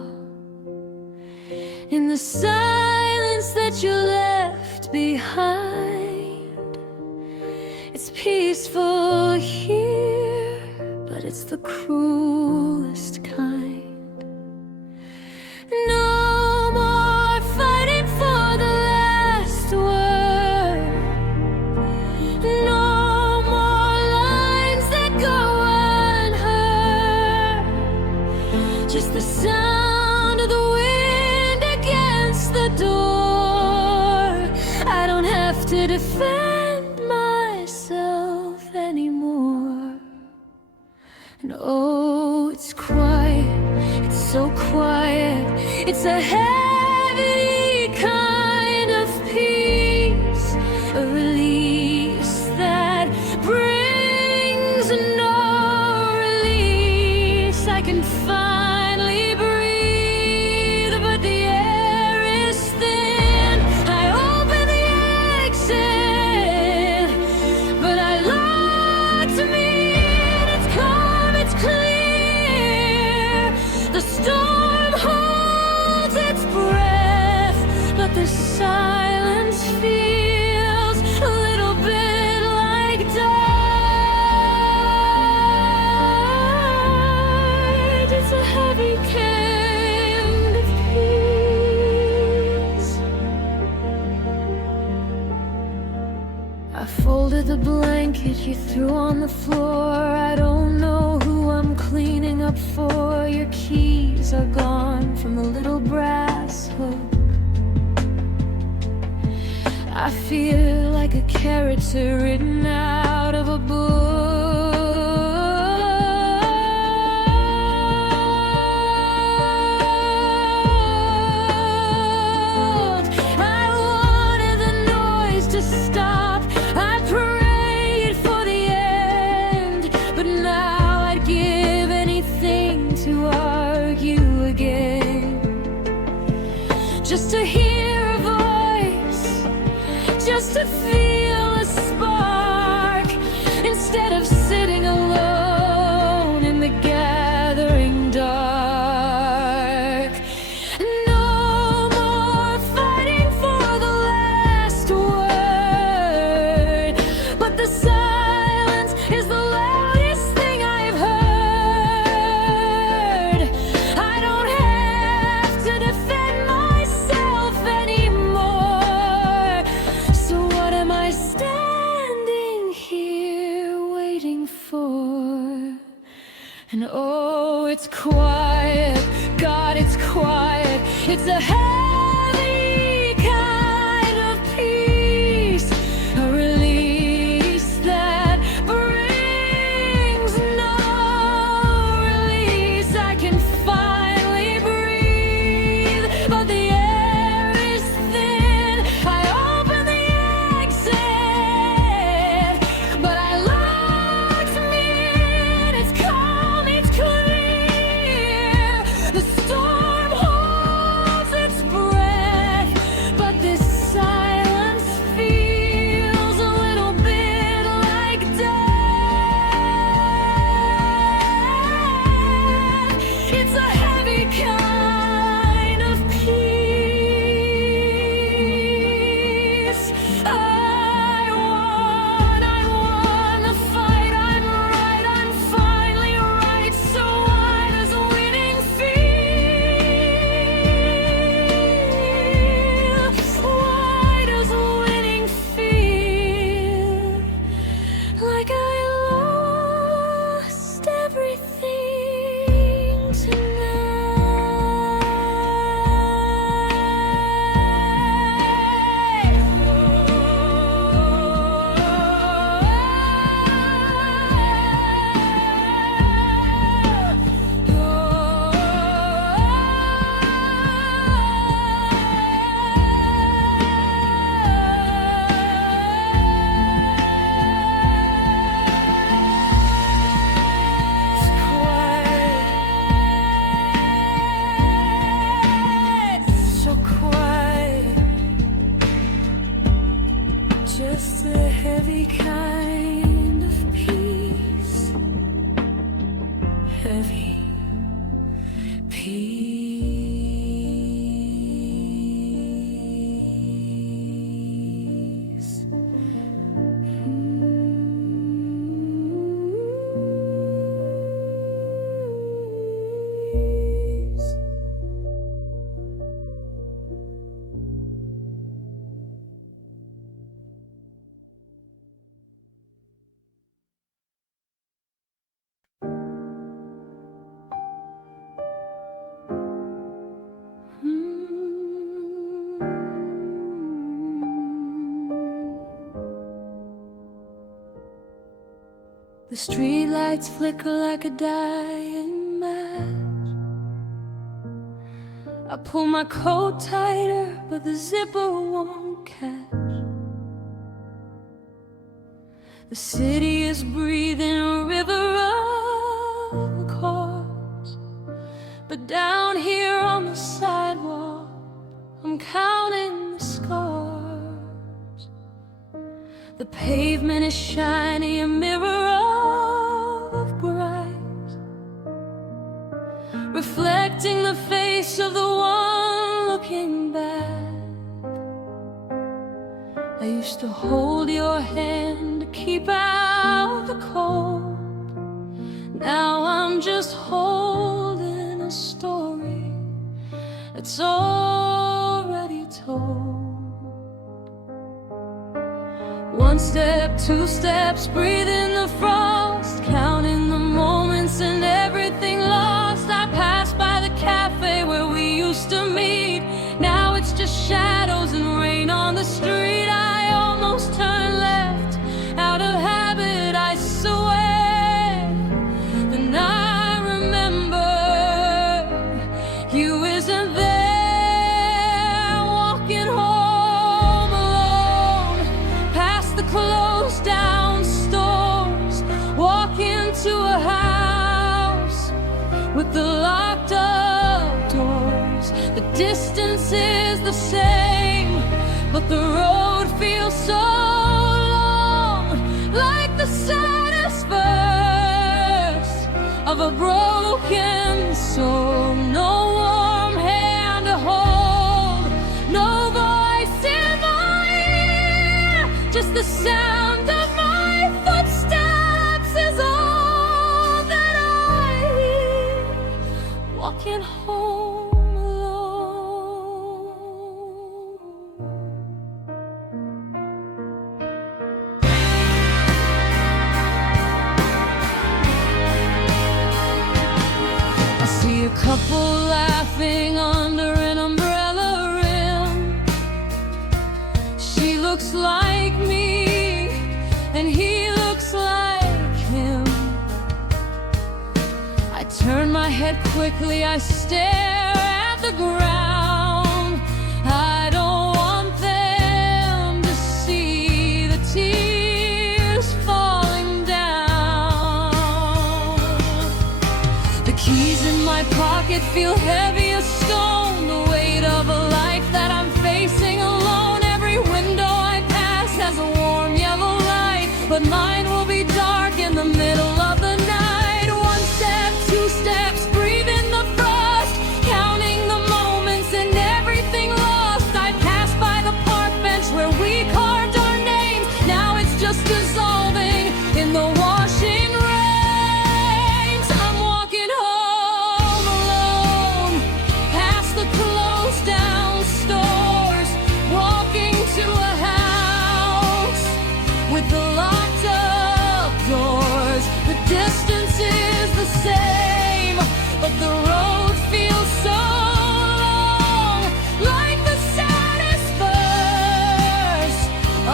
in the silence that you left behind. It's peaceful here, but it's the cruelest kind. No more fighting for the last word. No more lines that go unheard. Just the sound of the wind against the door. I don't have to defend myself anymore. And oh, it's quiet, it's so quiet. It's a heavy kind of peace, a release that brings no release. I can finally breathe, but the air is thin. I open the exit, but I locked me in. It's calm, it's clear. The storm holds its breath, but the silence feels a little bit like dirt. It's a heavy kind of peace. I folded the blanket you threw on the floor. I don't know who I'm cleaning up for. Your keys are gone from the little brass hook. I feel like a character written out of a book. I wanted the noise to stop. I prayed for the end, but now I'd give anything to argue again. Just to hear a voice, just to feel a spark, instead of sitting alone in the gathering dark. No more fighting for the last word, but the silence is the loudest thing I've heard. I don't have to defend myself anymore. So what am I standing here waiting for? And oh, it's quiet, God, it's quiet. It's a heavy kind of peace, a release that brings no release. I can finally breathe, but the air is thin. I heavy peace. The streetlights flicker like a dying match. I pull my coat tighter, but the zipper won't catch. The city is breathing a river of cars, but down here on the sidewalk, I'm counting the scars. The pavement is shiny, a mirror of bright, reflecting the face of the one looking back. I used to hold your hand to keep out the cold. Now I'm just holding a story that's already told. One step, two steps, breathing the frost, counting the moments and everything lost. I passed by the cafe where we used to meet. Now it's just shadows and rain on the street. I almost turned left, out of habit, I swear. Then I remember you isn't there, walking home alone, past the closed down stores, walk into a house with the locked up doors. The distance is the same, but the road feels so long, like the saddest verse of a broken soul. No warm hand to hold, no voice in my ear, just the sound of my footsteps is all that I hear, walking home alone. I see a couple laughing under an umbrella rim. She looks like me, and he looks like him. I turn my head quickly, I stare at the ground. I don't want them to see the tears falling down. The keys in my pocket feel heavy as stone, the weight of a life that I'm facing alone. Every window I pass has a warm yellow light, but mine will be dark in the middle of the night. One step, two steps, breathing the frost, counting the moments and everything lost. I passed by the park bench where we carved our names. Now it's just dissolving in the washing rains. I'm walking home alone, past the closed down stores, walking to a house with the locked up doors. The distance is the same, but the road feels so long, like the saddest verse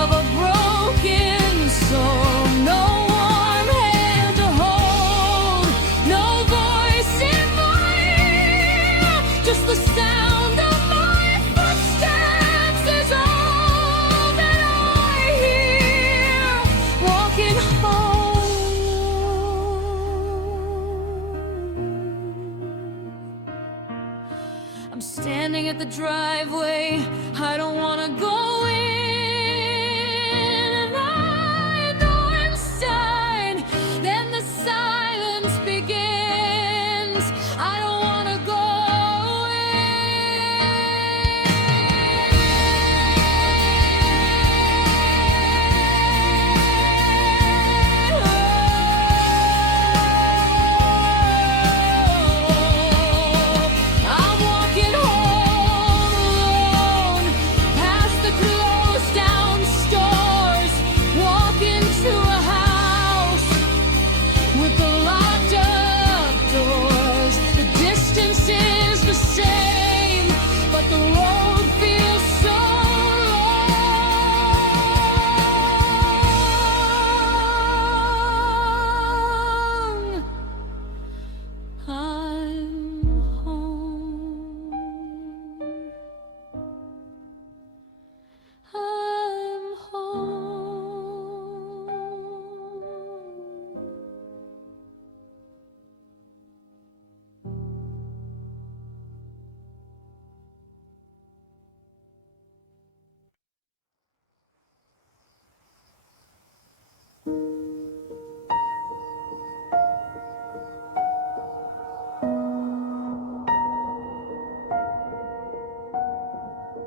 of a broken soul. No warm hand to hold, no voice in my ear, just the sound of my footsteps is all that I hear, walking home. I'm standing at the driveway, I don't wanna go in, and I know inside, then the silence begins.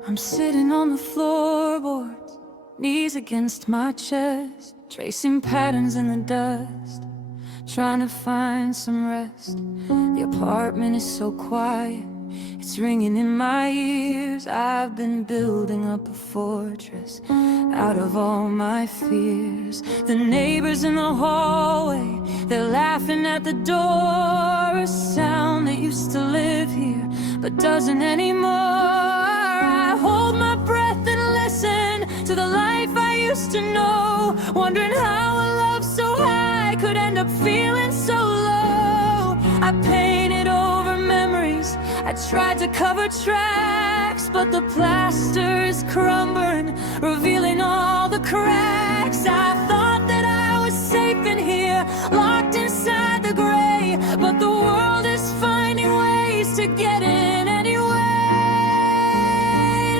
I'm sitting on the floorboards, knees against my chest, tracing patterns in the dust, trying to find some rest. The apartment is so quiet, it's ringing in my ears. I've been building up a fortress out of all my fears. The neighbors in the hallway, they're laughing at the door. A sound that used to live here but doesn't anymore. I hold my breath and listen to the life I used to know, wondering how a love so high could end up feeling so low. I painted over memories, I tried to cover tracks, but the plaster is crumbling, revealing all the cracks. I thought that I was safe in here, locked inside the gray, but the world is finding ways to get in anyway.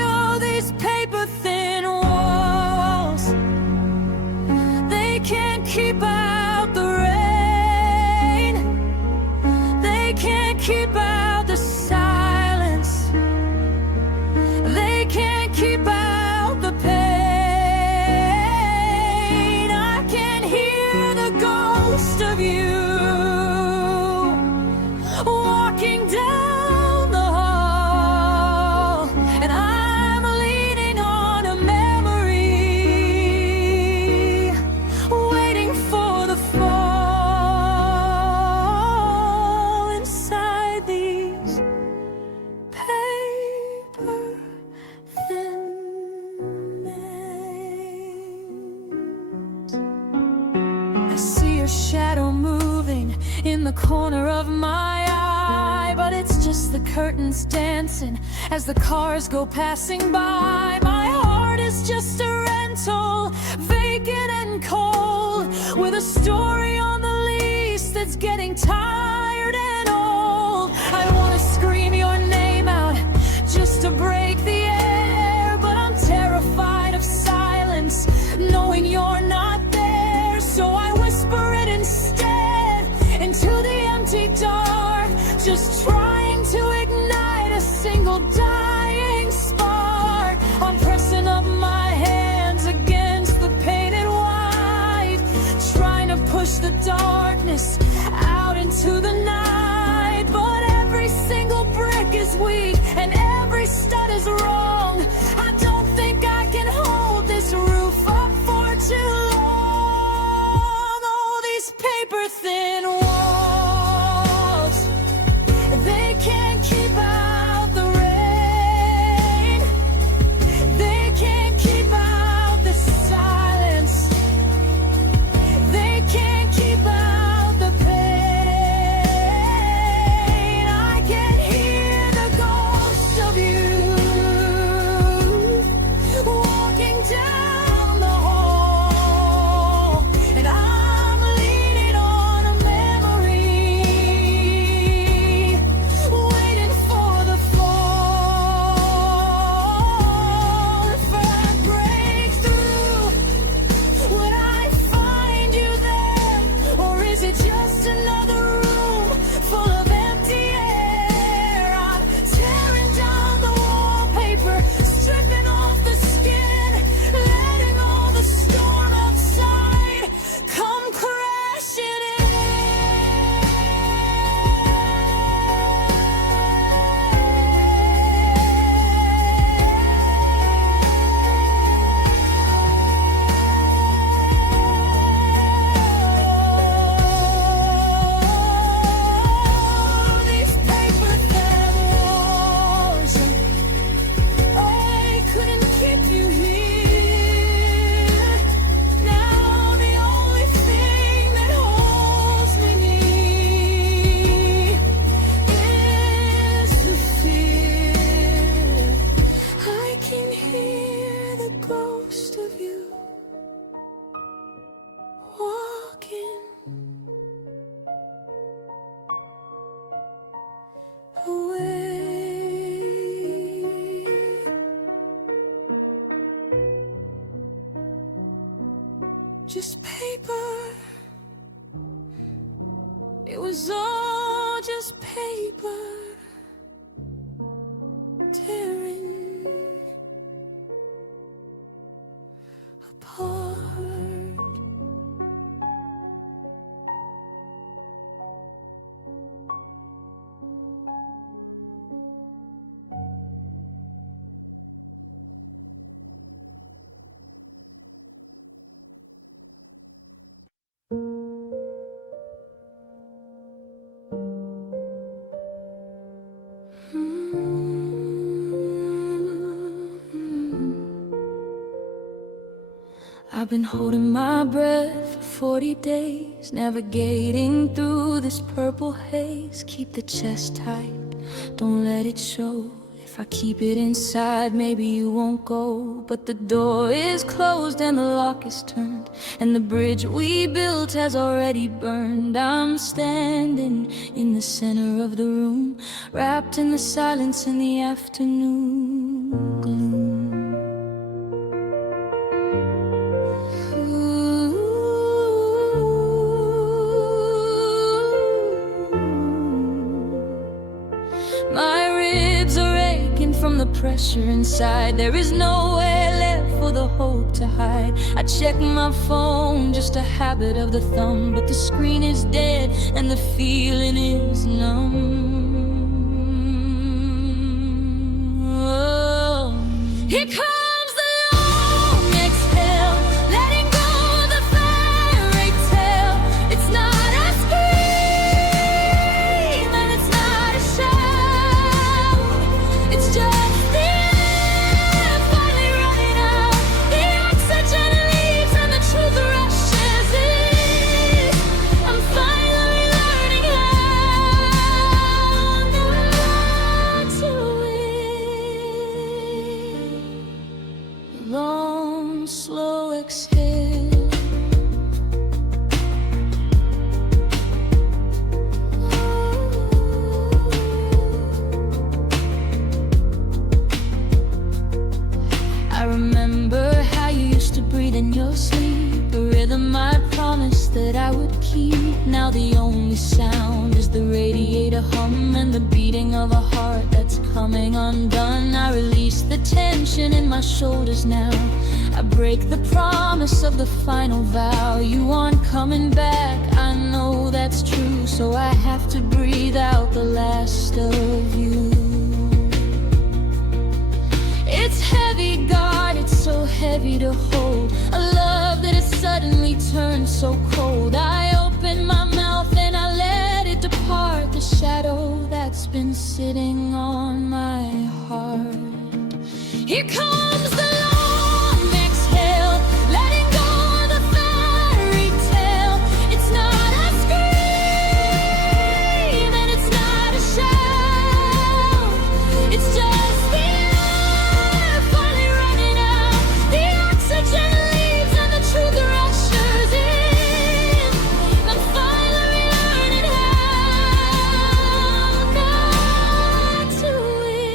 Oh, these paper-thin walls, they can't keep out the rain, they can't keep out the silence, they can't keep out the pain. I can hear the ghost of you walking down the hall, and I'm leaning on a memory, waiting for the fall inside these paper thin names. I see your shadow moving in the corner of my eye, but it's just the curtains dancing as the cars go passing by. My heart is just a rental, vacant and cold, with a story on the lease that's getting tired and old. I wanna scream your name out just to break the air, but I'm terrified of silence, knowing you're not there. So I whisper it instead into the empty dark, just trying to ignite a single dying spark. I'm pressing up my hands against the painted white, trying to push the darkness out into the night. But every single brick is weak and every stud is wrong. I don't think I can hold this roof up for too long. Oh, these paper-thin walls, they can't keep out the rain, they can't keep out the silence, they can't keep out the pain. I can hear the ghost of you walking down the hall, and I'm leaning on a memory, waiting for the fall. If I break through, would I find you there, or is it just another room full of empty air? I'm tearing down the wallpaper, stripping off the skin, letting all the storm outside come crashing in. These paper-thin walls, I couldn't keep you here. Now the only thing that holds me near is the fear. I can hear the ghost of you walking away. Just paper, it was all just paper, tearing I've been holding my breath for 40 days, navigating through this purple haze. Keep the chest tight, don't let it show. If I keep it inside, maybe you won't go. But the door is closed and the lock is turned, and the bridge we built has already burned. I'm standing in the center of the room, wrapped in the silence in the afternoon gloom. My ribs are aching from the pressure inside. There is nowhere left for the hope to hide. I check my phone, just a habit of the thumb, but the screen is dead and the feeling is numb. Oh. Here comes long, slow exhale. I remember how you used to breathe in your sleep, a rhythm I promised that I would keep. Now the only sound is the radiator hum and the beating of a heart that's coming undone. I release the tension in my shoulders now. I break the promise of the final vow. You aren't coming back, I know that's true, so I have to breathe out the last of you. It's heavy, God, it's so heavy to hold, a love that has suddenly turned so cold. I open my mouth and I let it depart, the shadow that's been sitting on my heart. Here comes the long exhale, letting go of the fairy tale. It's not a scream and it's not a shout. It's just the air finally running out. The oxygen leaves and the truth rushes in. I'm finally learning how not to win.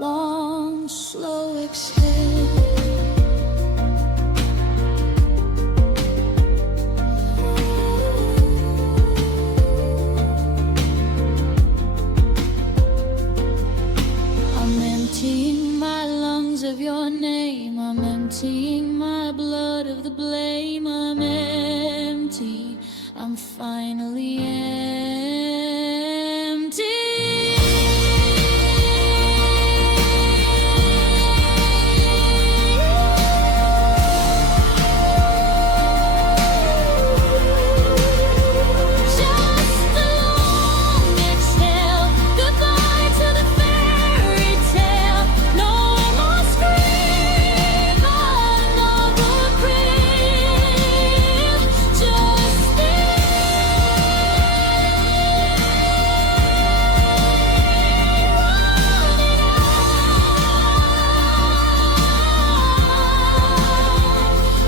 Long, slow exhale. I'm emptying my lungs of your name. I'm emptying my blood of the blame. I'm empty. I'm finally empty. Just a long exhale, goodbye to the fairy tale. No more scream, another breathe. Just the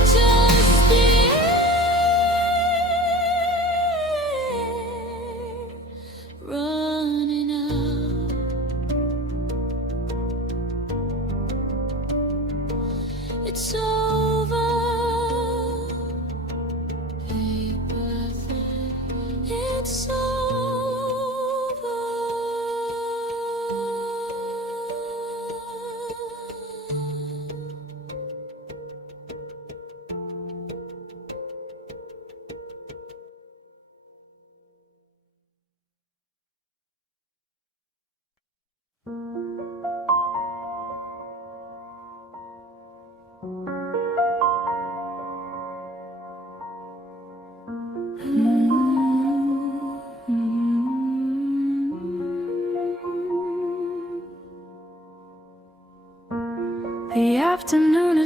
just the running out. It's over, paper thin. It's over.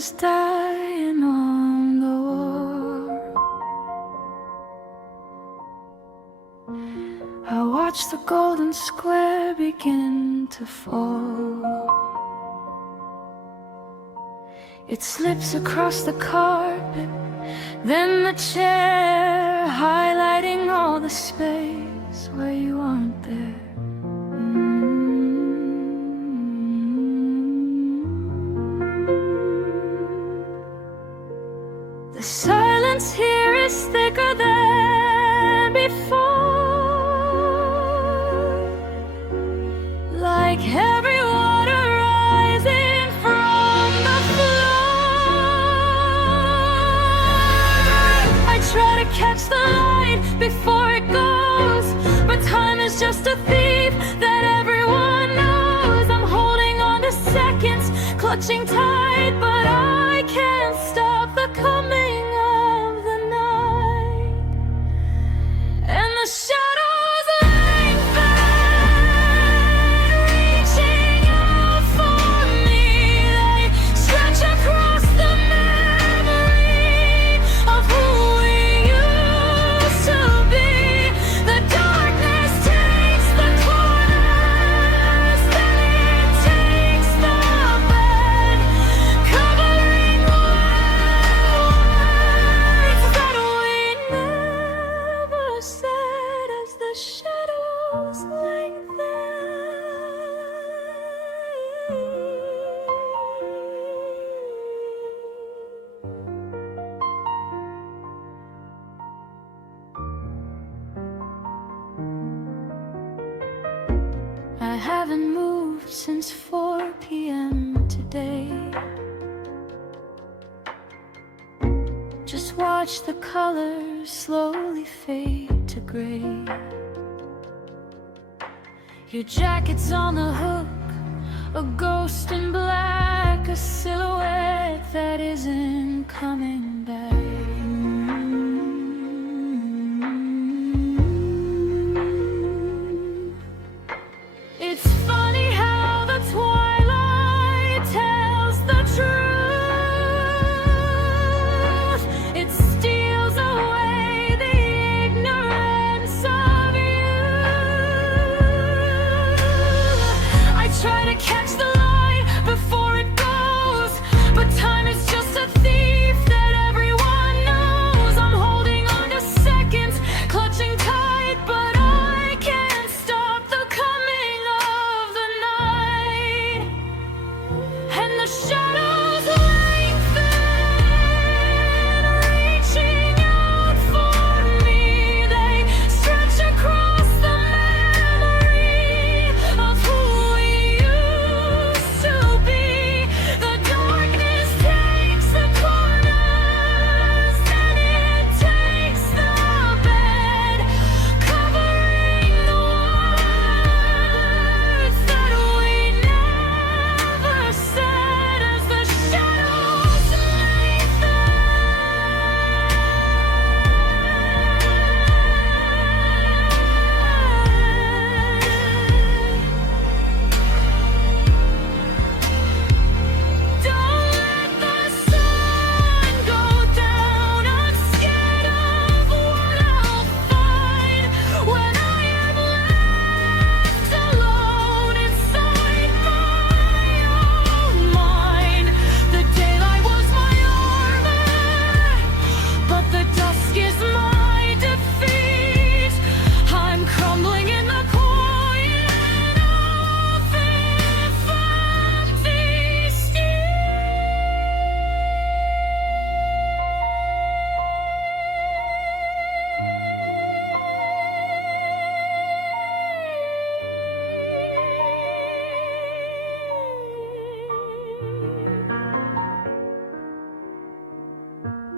is dying on the wall. I watch the golden square begin to fall. It slips across the carpet, then the chair, highlighting all the space where you aren't there. The silence here is thicker than before, like heavy water rising from the floor. I try to catch the light before it goes, but time is just a thief that everyone knows. I'm holding on to seconds, clutching tight, but I can't stop the coming of the night. And the shadows lengthen, reaching out for me. They stretch across the memory of who we used to be. The darkness takes the corners, then it takes the bed, covering the words that we never said as the shadows lengthen. I haven't moved since 4 p.m. today. Just watch the colors slowly fade to gray. Your jacket's on the hook, a ghost in black, a silhouette that isn't coming back. It's funny how the twilight tells the truth. It steals away the ignorance of you. I try to catch the light before it goes, but time is just a thief that everyone knows. I'm holding on to seconds, clutching tight, but I can't stop the coming of the night. And the shadows lengthen, reaching out for me. They stretch across the memory of who we used to be. The darkness takes the corners, then it takes the bed, covering the words that we never said as the shadows lengthen. Don't let the sun go down. I'm scared of what I'll find when I am left alone inside my own mind. The daylight was my armor, but the dusk is my defeat. I'm crumbling in the quiet of empty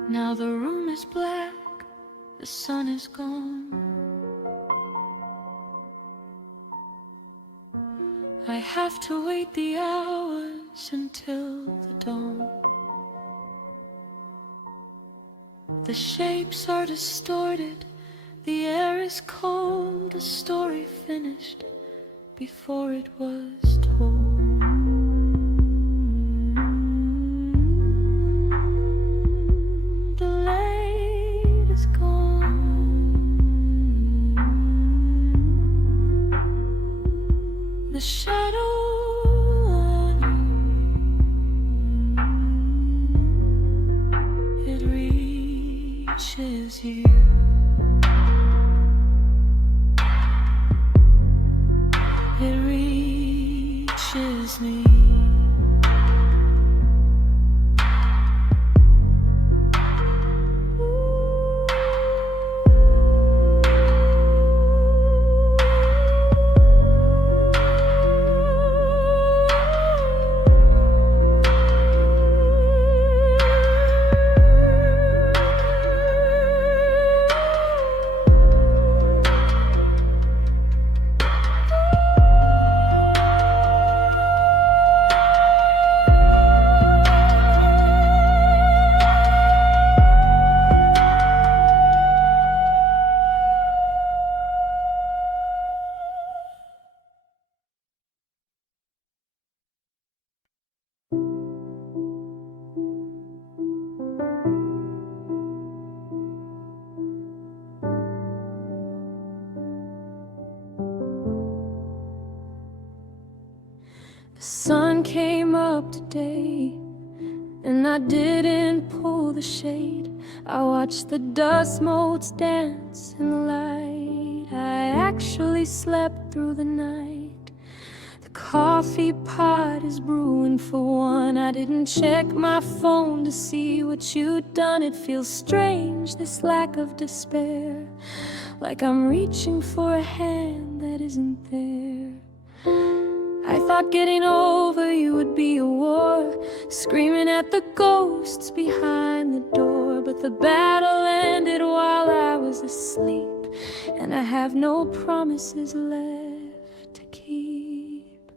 Now the room is black, the sun is gone. I have to wait the hours until the dawn. The shapes are distorted, the air is cold, a story finished before it was told. lose me. The sun came up today, and I didn't pull the shade. I watched the dust motes dance in the light. I actually slept through the night. The coffee pot is brewing for one. I didn't check my phone to see what you'd done. It feels strange, this lack of despair, like I'm reaching for a hand that isn't there. I thought getting over you would be a war, screaming at the ghosts behind the door. But the battle ended while I was asleep, and I have no promises left to keep.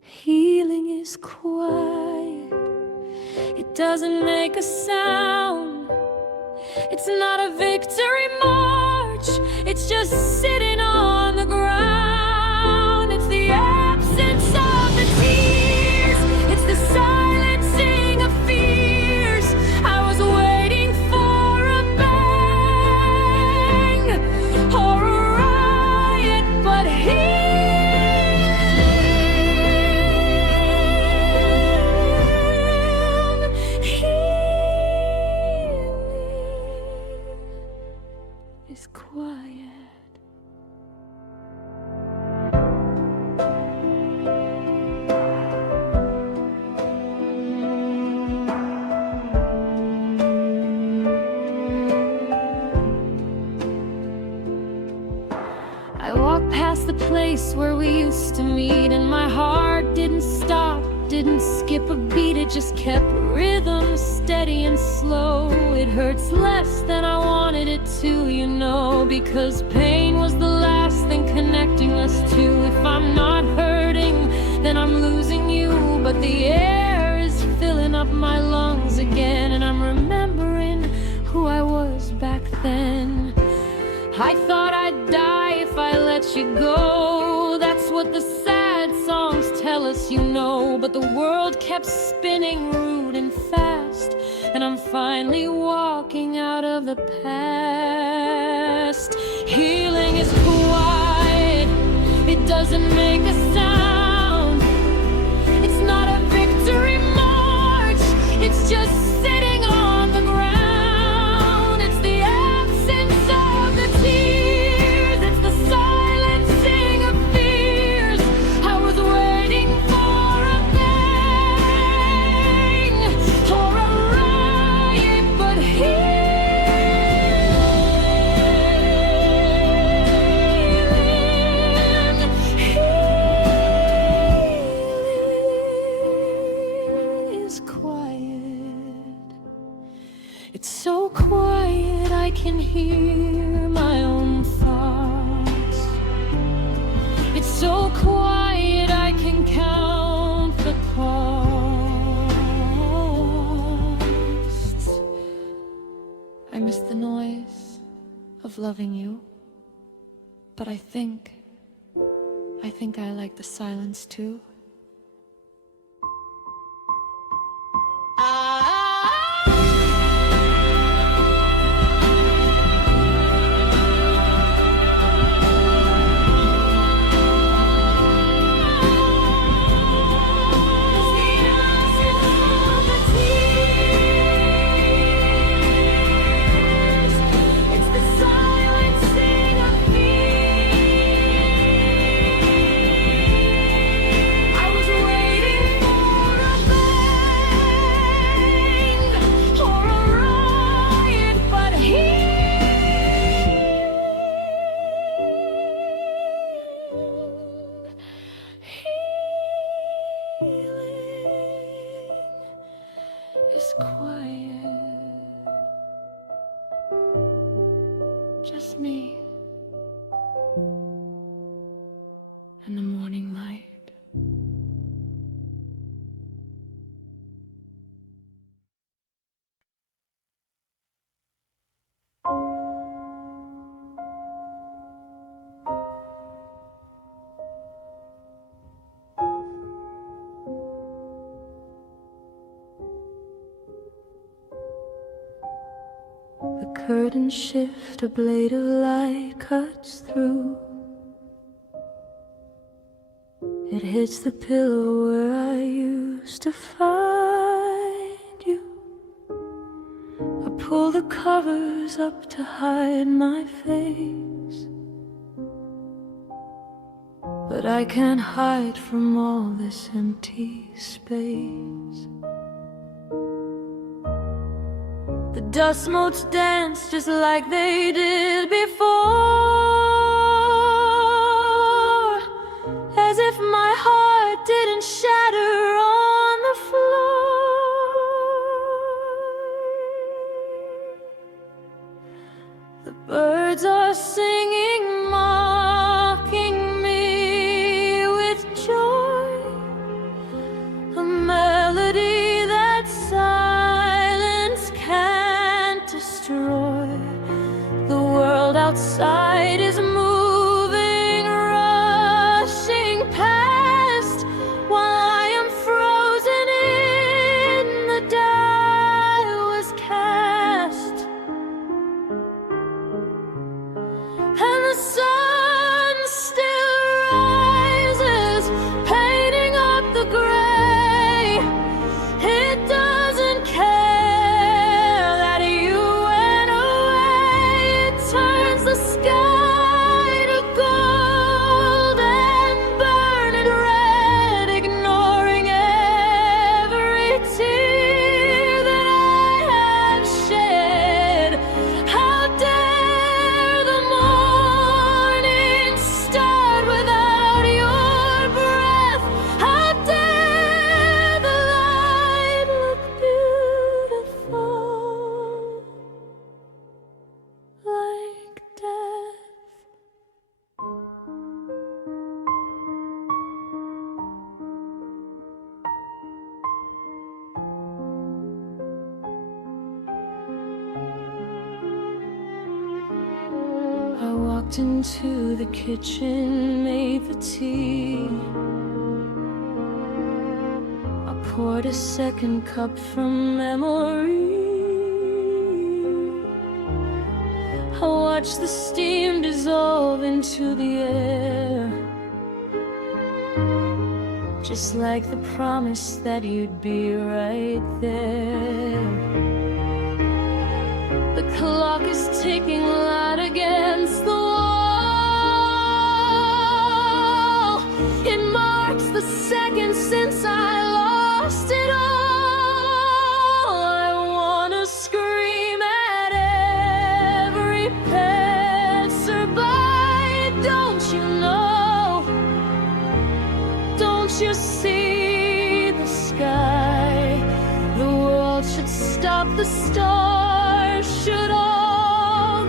Healing is quiet, it doesn't make a sound. It's not a victory march, it's just sitting on the ground. It's the absence of the tears, it's the silencing of fears. I was waiting for a bang or a riot, but healing is quiet. I walked past the place where we used to meet, and my heart didn't stop, didn't skip a beat. It just kept rhythm steady and slow. It hurts less than I wanted it to, you know, because pain was the last thing connecting us two. If I'm not hurting, then I'm losing you. But the air is filling up my lungs again, and I'm remembering who I was back then. I thought I'd die if I let you go. That's what the sad songs tell us, you know. But the world kept spinning rude and fast, and I'm finally walking out of the past. Healing is quiet, it doesn't make a sound. It's not a victory march, it's just sitting on the ground. It's the absence of the tears, it's the silencing of fears. I was waiting for a bang or a riot, but healing is quiet. It's so quiet I can hear my own thoughts. It's so quiet I can count the costs. I miss the noise of loving you, but I think I like the silence too. just me and the morning light. The curtains shift, a blade of light cuts through. It hits the pillow where I used to find you. I pull the covers up to hide my face, but I can't hide from all this empty space. The dust motes dance just like they did before, as if my heart didn't shatter on the floor. The birds are singing, mocking me with joy, a melody that silence can't destroy. The world outside is moving, rushing past, while I am frozen in the die was cast. And the sun still rises, painting up the gray. It doesn't care that you went away. It turns the sky to gold and burn it red, ignoring every tear that I have shed. How dare the morning start without your breath? How dare the light look beautiful like death? I walked into the kitchen, made the tea. I poured a second cup from memory. I watched the steam dissolve into the air, just like the promise that you'd be right there. The clock is ticking loud against the wall. It marks the second since I lost it all. I wanna scream at every passerby. Don't you know? Don't you see the sky? The world should stop, the stars should all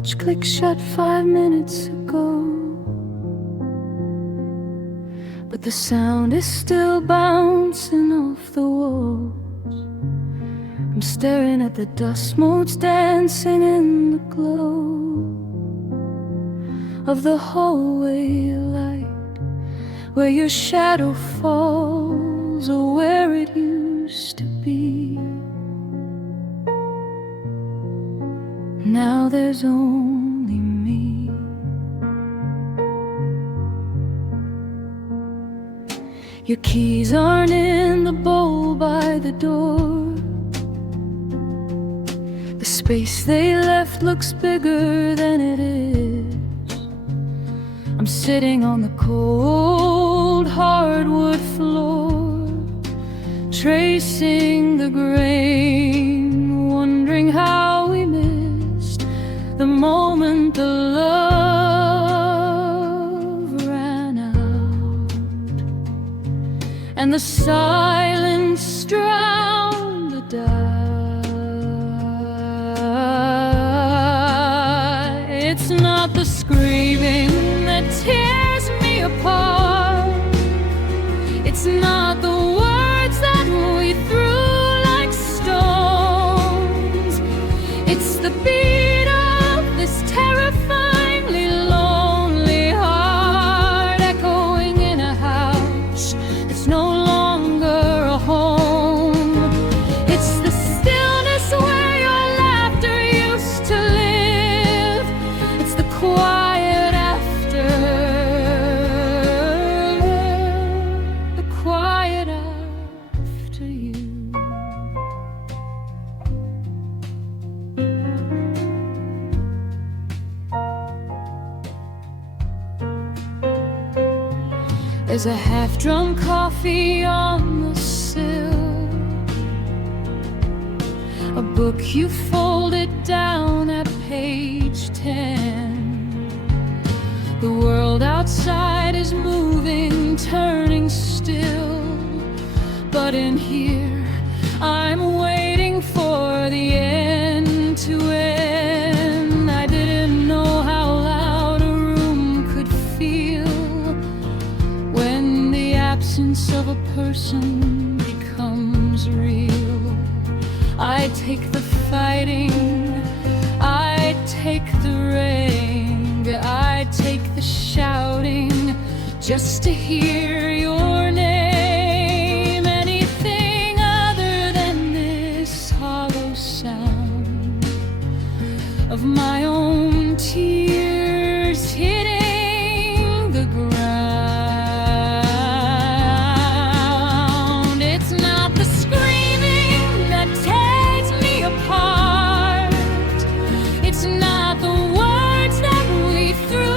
watch click shut 5 minutes ago, but the sound is still bouncing off the walls. I'm staring at the dust motes dancing in the glow of the hallway light, where your shadow falls or where it used to be. Now there's only me. Your keys aren't in the bowl by the door. The space they left looks bigger than it is. I'm sitting on the cold hardwood floor, tracing the grain, wondering how we missed the moment the love ran out, and the silence drowned the doubt. It's not the screaming that tears me apart. It's not the words that we threw like stones. It's the beat of this terrifyingly lonely heart, echoing in a house that's no longer a home. It's the stillness where your laughter used to live. It's the quiet after, the quiet after you. There's a half-drunk coffee on the sill, a book you folded down at page 10. The world outside is moving, turning still, but in here I'm waiting for the end to end. I didn't know how loud a room could feel when the absence of a person becomes real. I take the fighting, I take the rain, I take the shouting just to hear your name. Anything other than this hollow sound of my own tears hitting the ground. It's not the screaming that takes me apart. It's not the words that we threw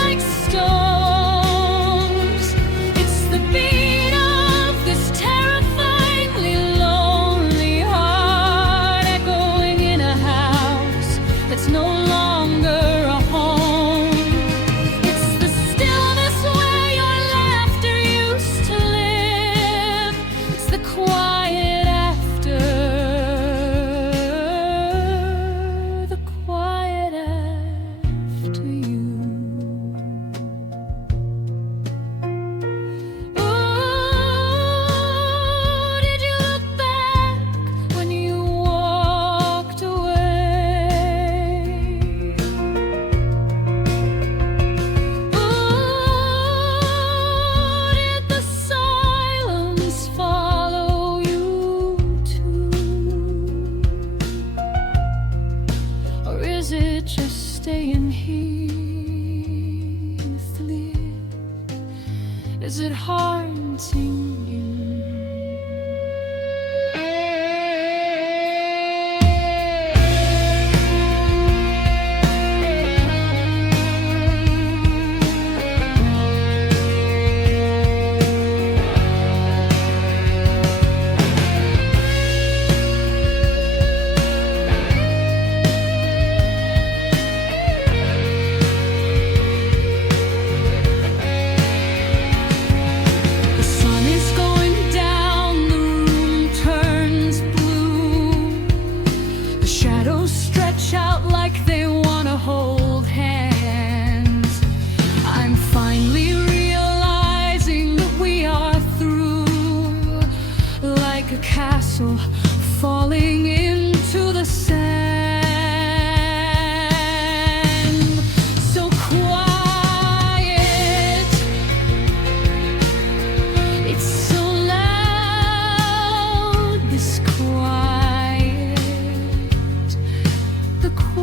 like stones. It's the beat castle falling into the sand. So quiet, it's so loud, this quiet, the quiet.